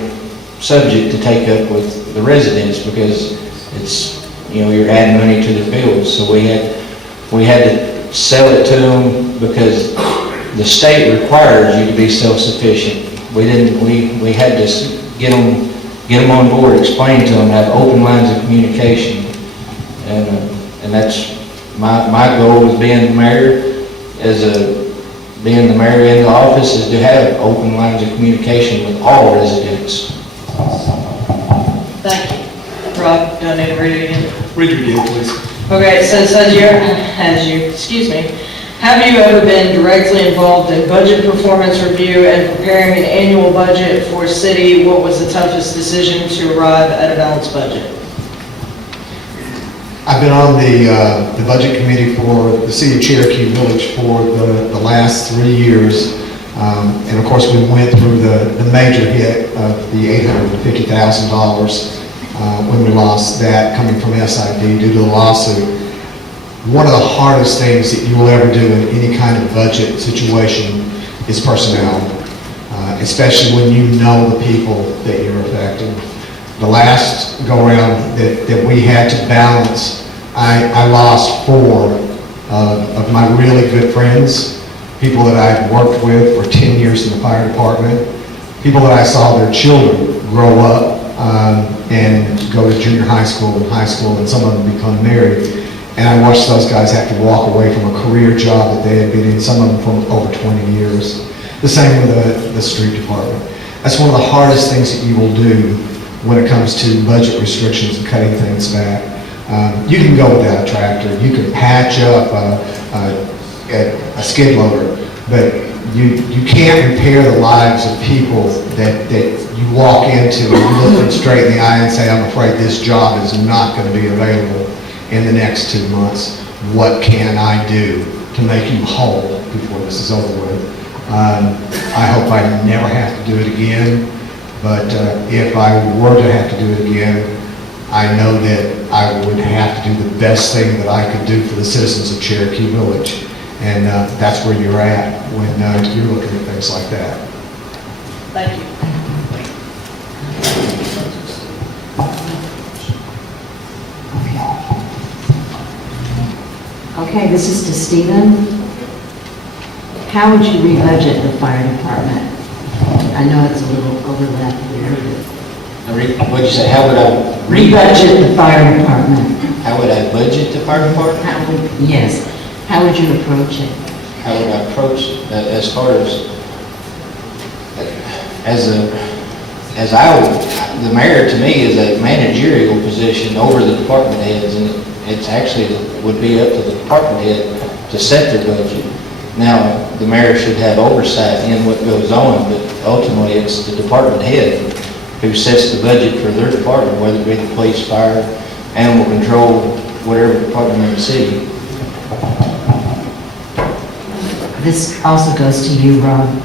subject to take up with the residents, because it's, you know, you're adding money to their bills. So we had to sell it to them because the state requires you to be self-sufficient. We had to get them on board, explain to them, have open lines of communication. And that's my goal as being the mayor, being the mayor in the office, is to have open lines of communication with all residents. Thank you. Rob, do I need to read it again? Read it again, please. Okay, it says, have you ever been directly involved in budget performance review and preparing an annual budget for a city? What was the toughest decision to arrive at a balanced budget? I've been on the budget committee for the city of Cherokee Village for the last 3 years. And of course, we went through the major hit of the $850,000 when we lost that coming from SID due to the lawsuit. One of the hardest things that you will ever do in any kind of budget situation is personnel, especially when you know the people that you're affecting. The last go-around that we had to balance, I lost 4 of my really good friends, people that I've worked with for 10 years in the fire department, people that I saw their children grow up and go to junior high school and some of them become married. And I watched those guys have to walk away from a career job that they had been in, some of them for over 20 years. The same with the street department. That's one of the hardest things that you will do when it comes to budget restrictions and cutting things back. You can go without a tractor, you can patch up a skid loader, but you can't repair the lives of people that you walk into and you look them straight in the eye and say, I'm afraid this job is not going to be available in the next 2 months. What can I do to make you whole before this is over with? I hope I never have to do it again, but if I were to have to do it again, I know that I would have to do the best thing that I could do for the citizens of Cherokee Village. And that's where you're at when you're looking at things like that. Thank you. Okay, this is to Stephen. How would you rebudget the fire department? I know it's a little overlap here. What'd you say, how would I Rebudget the fire department. how would I budget the fire department? Yes, how would you approach it? How would I approach it? As far the mayor to me is a managerial position over the department heads, and it's actually, would be up to the department head to set their budget. Now, the mayor should have oversight in what goes on, but ultimately it's the department head who sets the budget for their department, whether it be the police, fire, animal control, whatever department in the city. This also goes to you, Rob.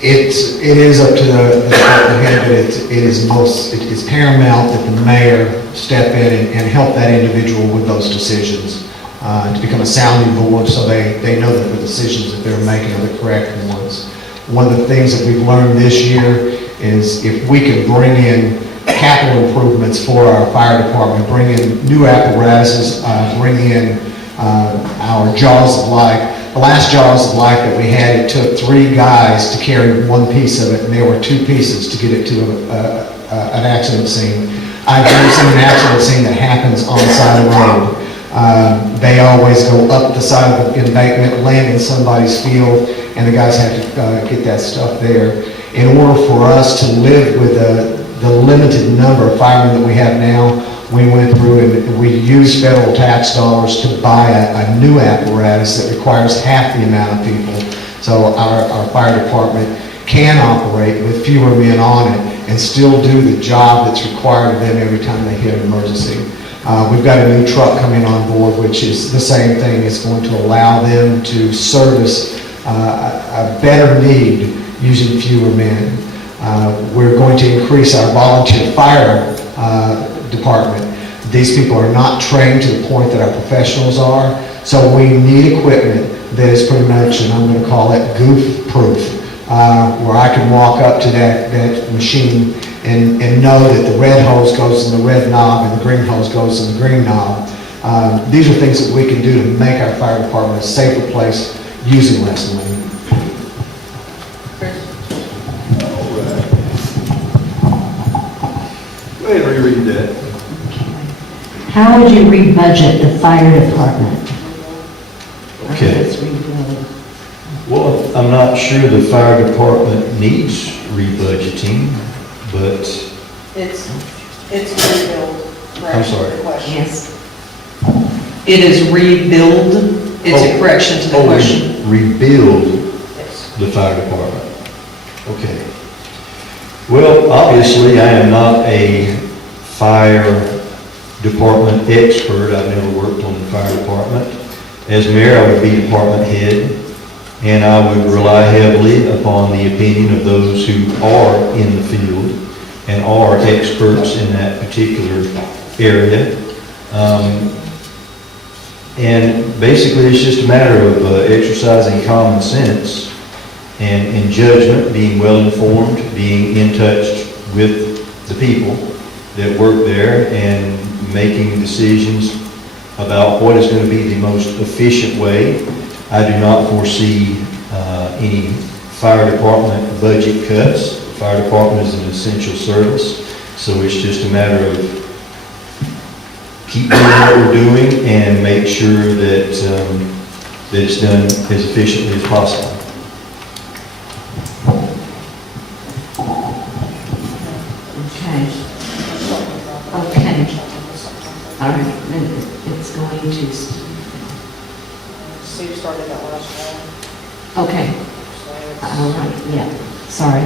It is up to the department head, but it is paramount that the mayor step in and help that individual with those decisions, to become a sounding board so they know that the decisions that they're making are the correct ones. One of the things that we've learned this year is if we can bring in capital improvements for our fire department, bring in new apparatuses, bring in our jaws of life. The last jaws of life that we had, it took 3 guys to carry one piece of it, and there were 2 pieces to get it to an accident scene. I've never seen an accident scene that happens on the side of the road. They always go up the side of the embankment, land in somebody's field, and the guys have to get that stuff there. In order for us to live with the limited number of firemen that we have now, we went through and we used federal tax dollars to buy a new apparatus that requires half the amount of people. So our fire department can operate with fewer men on it and still do the job that's required of them every time they hit an emergency. We've got a new truck coming on board, which is the same thing. It's going to allow them to service a better need using fewer men. We're going to increase our volunteer fire department. These people are not trained to the point that our professionals are, so we need equipment that is pretty much, and I'm going to call it goof-proof, where I can walk up to that machine and know that the red hose goes in the red knob and the green hose goes in the green knob. These are things that we can do to make our fire department a safer place using less money. Go ahead and reread that. How would you rebudget the fire department? Okay. Let's rebuild. Well, I'm not sure the fire department needs rebudgeting, but, It's rebuild. I'm sorry. The question. Yes. It is rebuild. It's a correction to the question. Rebuild Yes. the fire department. Okay. Well, obviously, I am not a fire department expert. I've never worked on the fire department. As mayor, I would be department head, and I would rely heavily upon the opinion of those who are in the field and are experts in that particular area. And basically, it's just a matter of exercising common sense and judgment, being well-informed, being in touch with the people that work there, and making decisions about what is going to be the most efficient way. I do not foresee any fire department budget cuts. The fire department is an essential service, so it's just a matter of keep doing what we're doing and make sure that that it's done as efficiently as possible. Okay. All right, it's going to, Steve started that last one. okay, all right, yeah, sorry.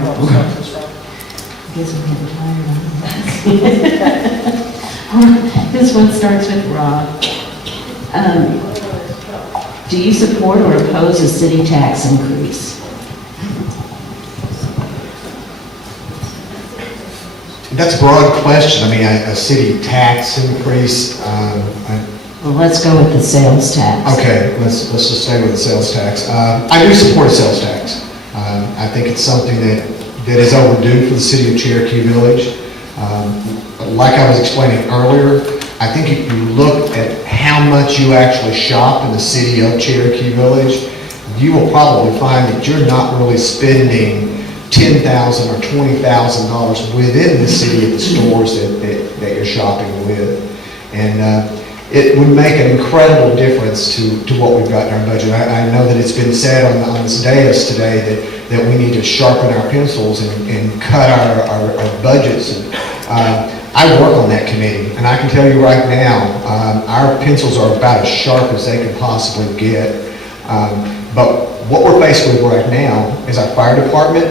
Guess I'm getting tired of this. This one starts with Rob. Do you support or oppose a city tax increase? That's a broad question. I mean, a city tax increase, Well, let's go with the sales tax. okay, let's just stay with the sales tax. I do support a sales tax. I think it's something that is overdue for the city of Cherokee Village. like I was explaining earlier, I think if you look at how much you actually shop in the city of Cherokee Village, you will probably find that you're not really spending $10,000 or $20,000 within the city of the stores that you're shopping with. And it would make an incredible difference to what we've got in our budget. I know that it's been said on this dais today that we need to sharpen our pencils and cut our budgets. And, I work on that committee, and I can tell you right now, our pencils are about as sharp as they can possibly get. But what we're faced with right now is our fire department.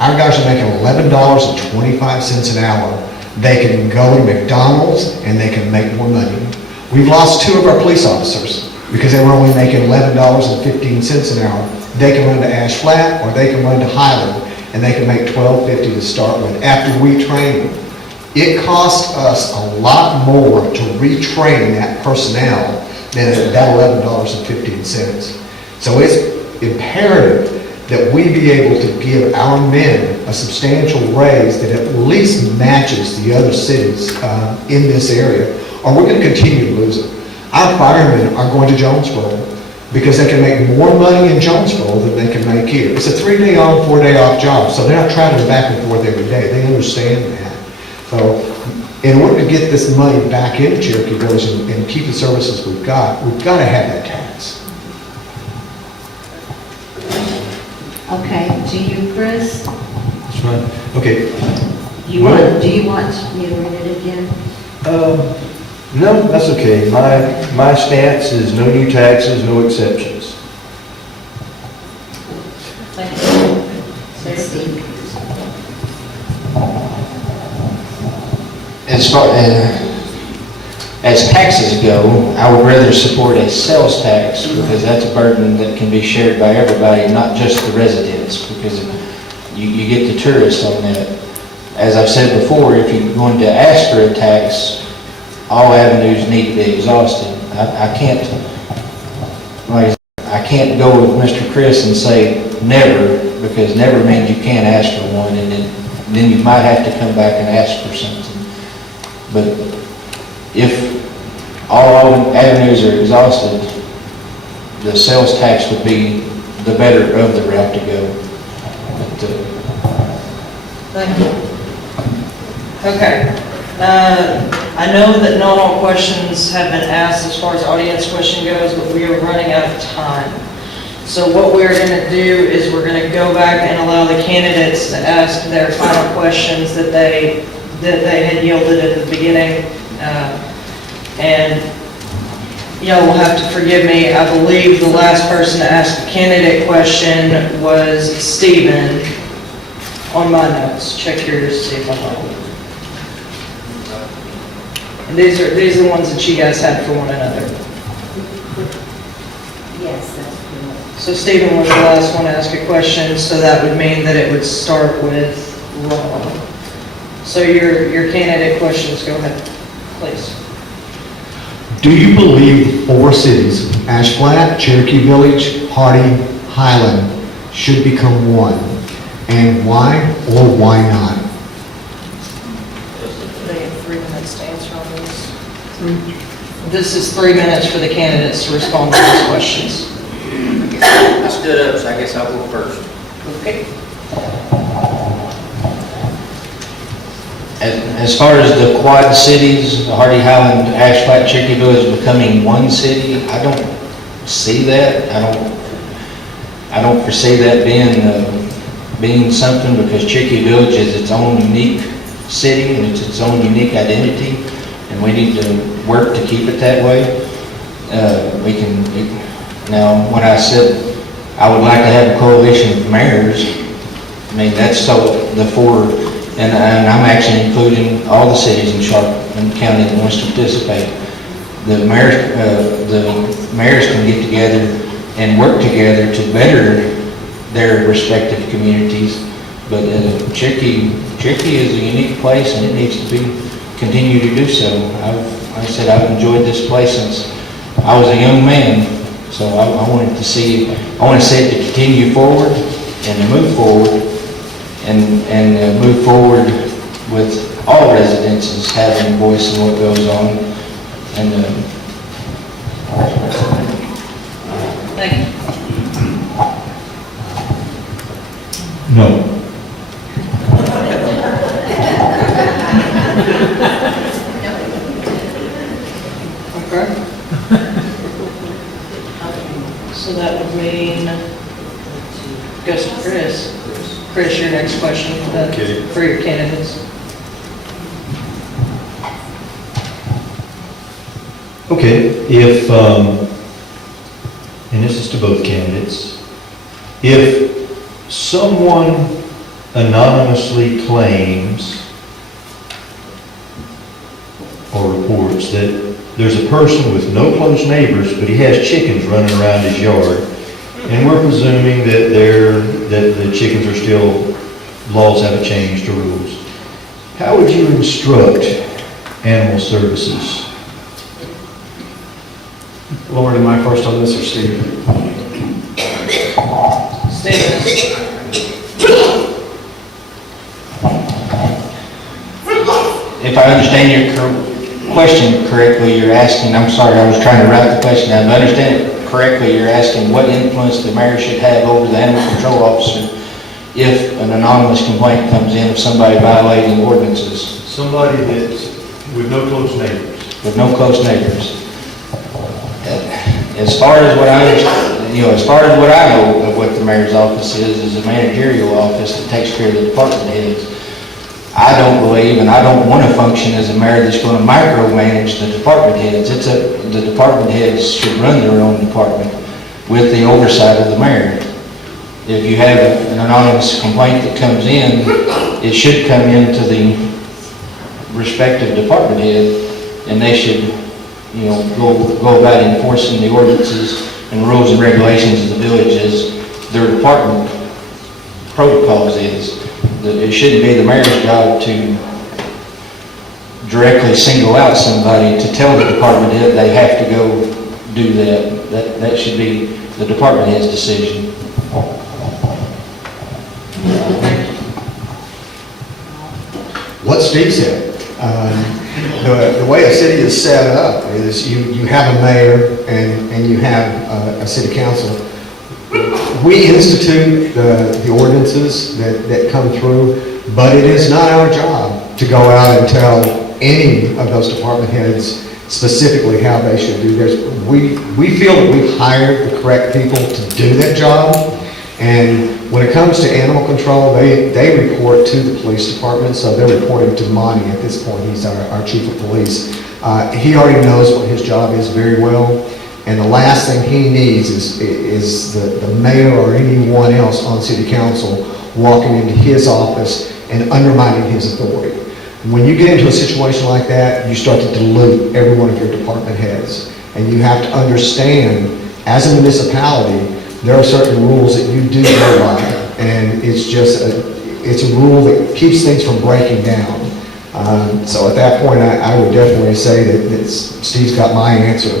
Our guys are making $11.25 an hour. They can go to McDonald's and they can make more money. We've lost 2 of our police officers because they were only making $11.15 an hour. They can run to Ash Flat or they can run to Highland, and they can make $12.50 to start with after we train them. It costs us a lot more to retrain that personnel than that $11.15. So it's imperative that we be able to give our men a substantial raise that at least matches the other cities in this area, or we're going to continue to lose it. Our firemen are going to Jonesboro because they can make more money in Jonesboro than they can make here. It's a 3-day on, 4-day off job, so they're not traveling back and forth every day. They understand that. So in order to get this money back into Cherokee Village and keep the services we've got to have that tax. Okay, to you, Chris? That's fine. Okay. Do you want me to read it again? No, that's okay. My stance is no new taxes, no exceptions. Thank you. Steve? As taxes go, I would rather support a sales tax because that's a burden that can be shared by everybody, not just the residents, because you get the tourists on that. As I've said before, if you're going to ask for a tax, all avenues need to be exhausted. I can't go with Mr. Chris and say never, because never means you can't ask for one, and then you might have to come back and ask for something. But if all avenues are exhausted, the sales tax would be the better of the route to go. But, Thank you. Okay. I know that not all questions have been asked as far as audience question goes, but we are running out of time. So what we're going to do is we're going to go back and allow the candidates to ask their final questions that they had yielded at the beginning. And y'all will have to forgive me. I believe the last person to ask a candidate question was Stephen on my notes. Check yours, see if I'm wrong. And these are the ones that you guys had for one another. Yes, that's correct. So Stephen was the last one to ask a question, so that would mean that it would start with Ron. So your candidate questions, go ahead, please. Do you believe the 4 cities, Ash Flat, Cherokee Village, Hardy, Highland, should become one? And why or why not? They have 3 minutes to answer on these. This is 3 minutes for the candidates to respond to these questions. I stood up, so I guess I'll go first. Okay. As far as the quad cities, Hardy, Highland, Ash Flat, Cherokee Village becoming one city, I don't see that. I don't foresee that being something, because Cherokee Village is its own unique city and it's its own unique identity, and we need to work to keep it that way. Now, when I said I would like to have a coalition of mayors, I mean, that's so the 4. And I'm actually including all the cities in Sharpton County that wants to participate. The mayors can get together and work together to better their respective communities. But Cherokee is a unique place, and it needs to continue to do so. Like I said, I've enjoyed this place since I was a young man. So I want to see it to continue forward and to move forward. And move forward with all residences having a voice in what goes on. And, Thank you. No. Okay. So that would mean, goes to Chris. Chris, your next question for your candidates. Okay, if, and this is to both candidates, if someone anonymously claims or reports that there's a person with no close neighbors, but he has chickens running around his yard, and we're presuming that that the chickens are still, laws haven't changed or rules, how would you instruct animal services? Lauren, am I first on this or Steve? Stephen. if I understand your question correctly, you're asking, I'm sorry, I was trying to write the question down, but I understand it correctly, you're asking what influence the mayor should have over the animal control officer if an anonymous complaint comes in of somebody violating ordinances Somebody that's with no close neighbors. with no close neighbors. As far as what I understand, as far as what I know of what the mayor's office is a managerial office that takes care of the department heads. I don't believe, and I don't want to function as a mayor that's going to micromanage the department heads. The department heads should run their own department with the oversight of the mayor. If you have an anonymous complaint that comes in, it should come into the respective department head, and they should, go about enforcing the ordinances and rules and regulations of the village as their department protocols is. It shouldn't be the mayor's job to directly single out somebody to tell the department head they have to go do that. That should be the department head's decision. What Steve said. The way a city is set up is you have a mayor and you have a city council. We institute the ordinances that come through, but it is not our job to go out and tell any of those department heads specifically how they should do theirs. We feel that we've hired the correct people to do that job, and when it comes to animal control, they report to the police department, so they're reporting to Monty at this point. He's our chief of police. He already knows what his job is very well. And the last thing he needs is the mayor or anyone else on city council walking into his office and undermining his authority. When you get into a situation like that, you start to dilute every one of your department heads. And you have to understand, as a municipality, there are certain rules that you do go by. And it's a rule that keeps things from breaking down. So at that point, I would definitely say that Steve's got my answer.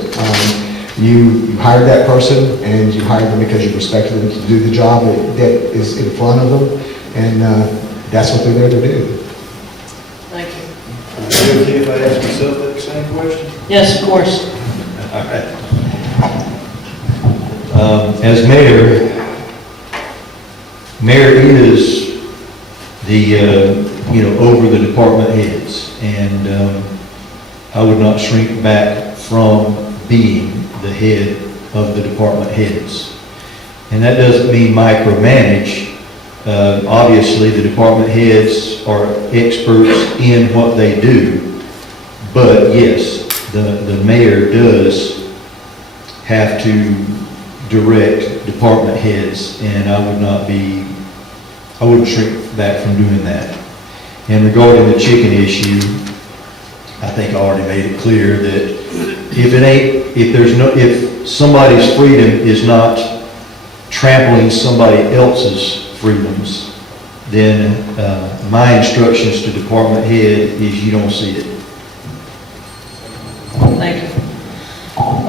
You hired that person, and you hired them because you respected them to do the job that is in front of them, and that's what they're there to do. Thank you. Is it okay if I ask myself that same question? Yes, of course. All right. As mayor is the, over the department heads, and I would not shrink back from being the head of the department heads. And that doesn't mean micromanage. Obviously, the department heads are experts in what they do, but yes, the mayor does have to direct department heads, and I wouldn't shrink back from doing that. And regarding the chicken issue, I think I already made it clear that if somebody's freedom is not trampling somebody else's freedoms, then my instructions to department head is you don't see it. Thank you.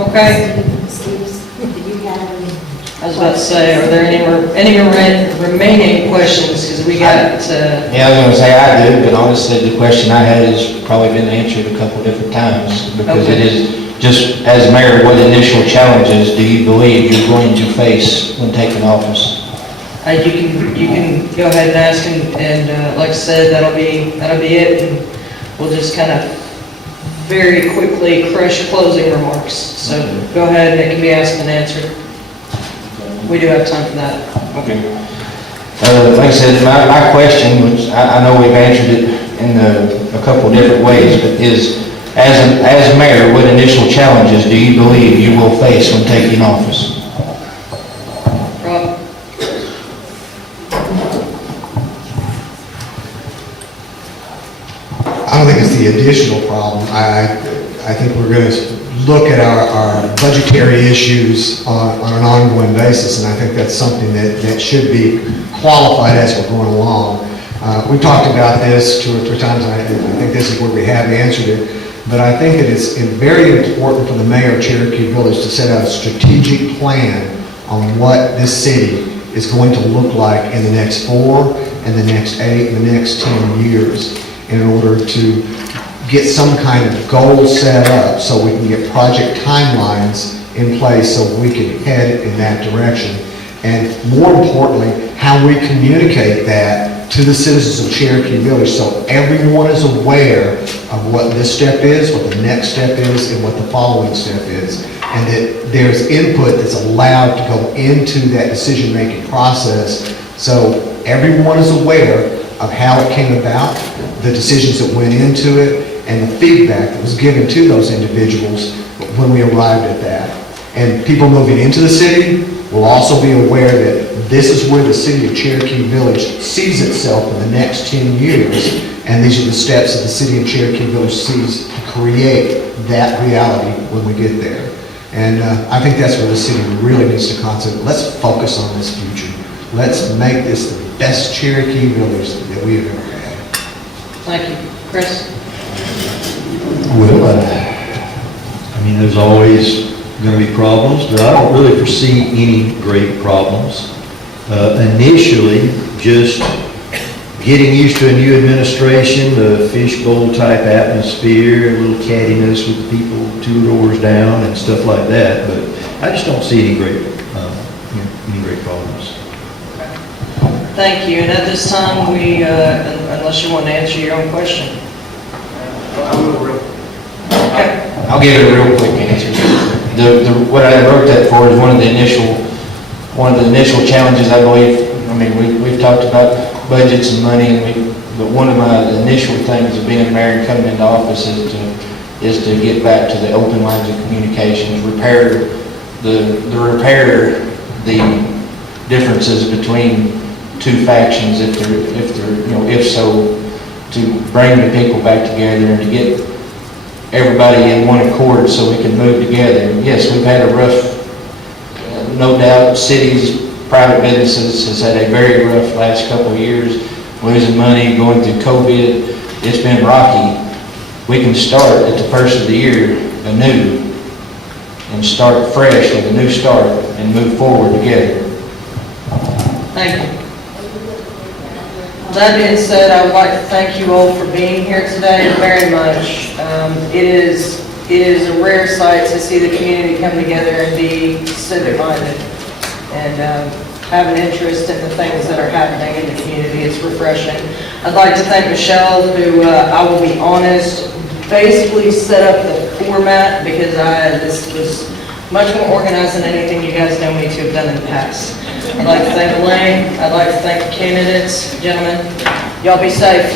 Okay. Steve, do you have any? I was was about to say, are there any remaining questions? Because we got, Yeah, I was gonna say I do, but honestly, the question I had has probably been answered a couple different times, because it is, just as mayor, what initial challenges do you believe you're going to face when taking office? you can go ahead and ask, and like I said, that'll be it, and we'll just kind of very quickly crush closing remarks. So go ahead, and it can be asked and answered. We do have time for that. Okay. Like I said, my question, which I know we've answered it in a couple of different ways, but is, as mayor, what initial challenges do you believe you will face when taking office? Rob? I don't think it's the additional problem. I think we're going to look at our budgetary issues on an ongoing basis, and I think that's something that should be qualified as we're going along. We talked about this 2 or 3 times, and I think this is where we have answered it, but I think it is very important for the mayor of Cherokee Village to set out a strategic plan on what this city is going to look like in the next 4, and the next 8, and the next 10 years, in order to get some kind of goal set up so we can get project timelines in place so we can head in that direction. And more importantly, how we communicate that to the citizens of Cherokee Village so everyone is aware of what this step is, what the next step is, and what the following step is. And that there's input that's allowed to go into that decision-making process so everyone is aware of how it came about, the decisions that went into it, and the feedback that was given to those individuals when we arrived at that. And people moving into the city will also be aware that this is where the city of Cherokee Village sees itself in the next 10 years, and these are the steps that the city of Cherokee Village sees to create that reality when we get there. And I think that's where the city really needs to concentrate. Let's focus on this future. Let's make this the best Cherokee Village that we have ever had. Thank you. Chris? Well, I mean, there's always going to be problems, but I don't really foresee any great problems. Initially, just getting used to a new administration, the fishbowl type atmosphere, a little cattiness with people 2 doors down and stuff like that. But I just don't see any great problems. Thank you. And at this time, we, unless you want to answer your own question. Okay. I'll give it a real quick answer. What I wrote that for is one of the initial challenges, I believe. I mean, we've talked about budgets and money, but one of my initial things of being mayor and coming into office is to get back to the open lines of communications, repair the differences between 2 factions, if so, to bring the people back together and to get everybody in one accord so we can move together. Yes, we've had a rough, no doubt, cities, private businesses has had a very rough last couple of years, losing money, going through COVID. It's been rocky. We can start at the first of the year anew and start fresh with a new start and move forward together. Thank you. That being said, I would like to thank you all for being here today very much. It is a rare sight to see the community come together and be civic-minded and have an interest in the things that are happening in the community. It's refreshing. I'd like to thank Michelle, who, I will be honest, basically set up the format because this was much more organized than anything you guys know me to have done in the past. I'd like to thank Elaine. I'd like to thank the candidates. Gentlemen, y'all be safe.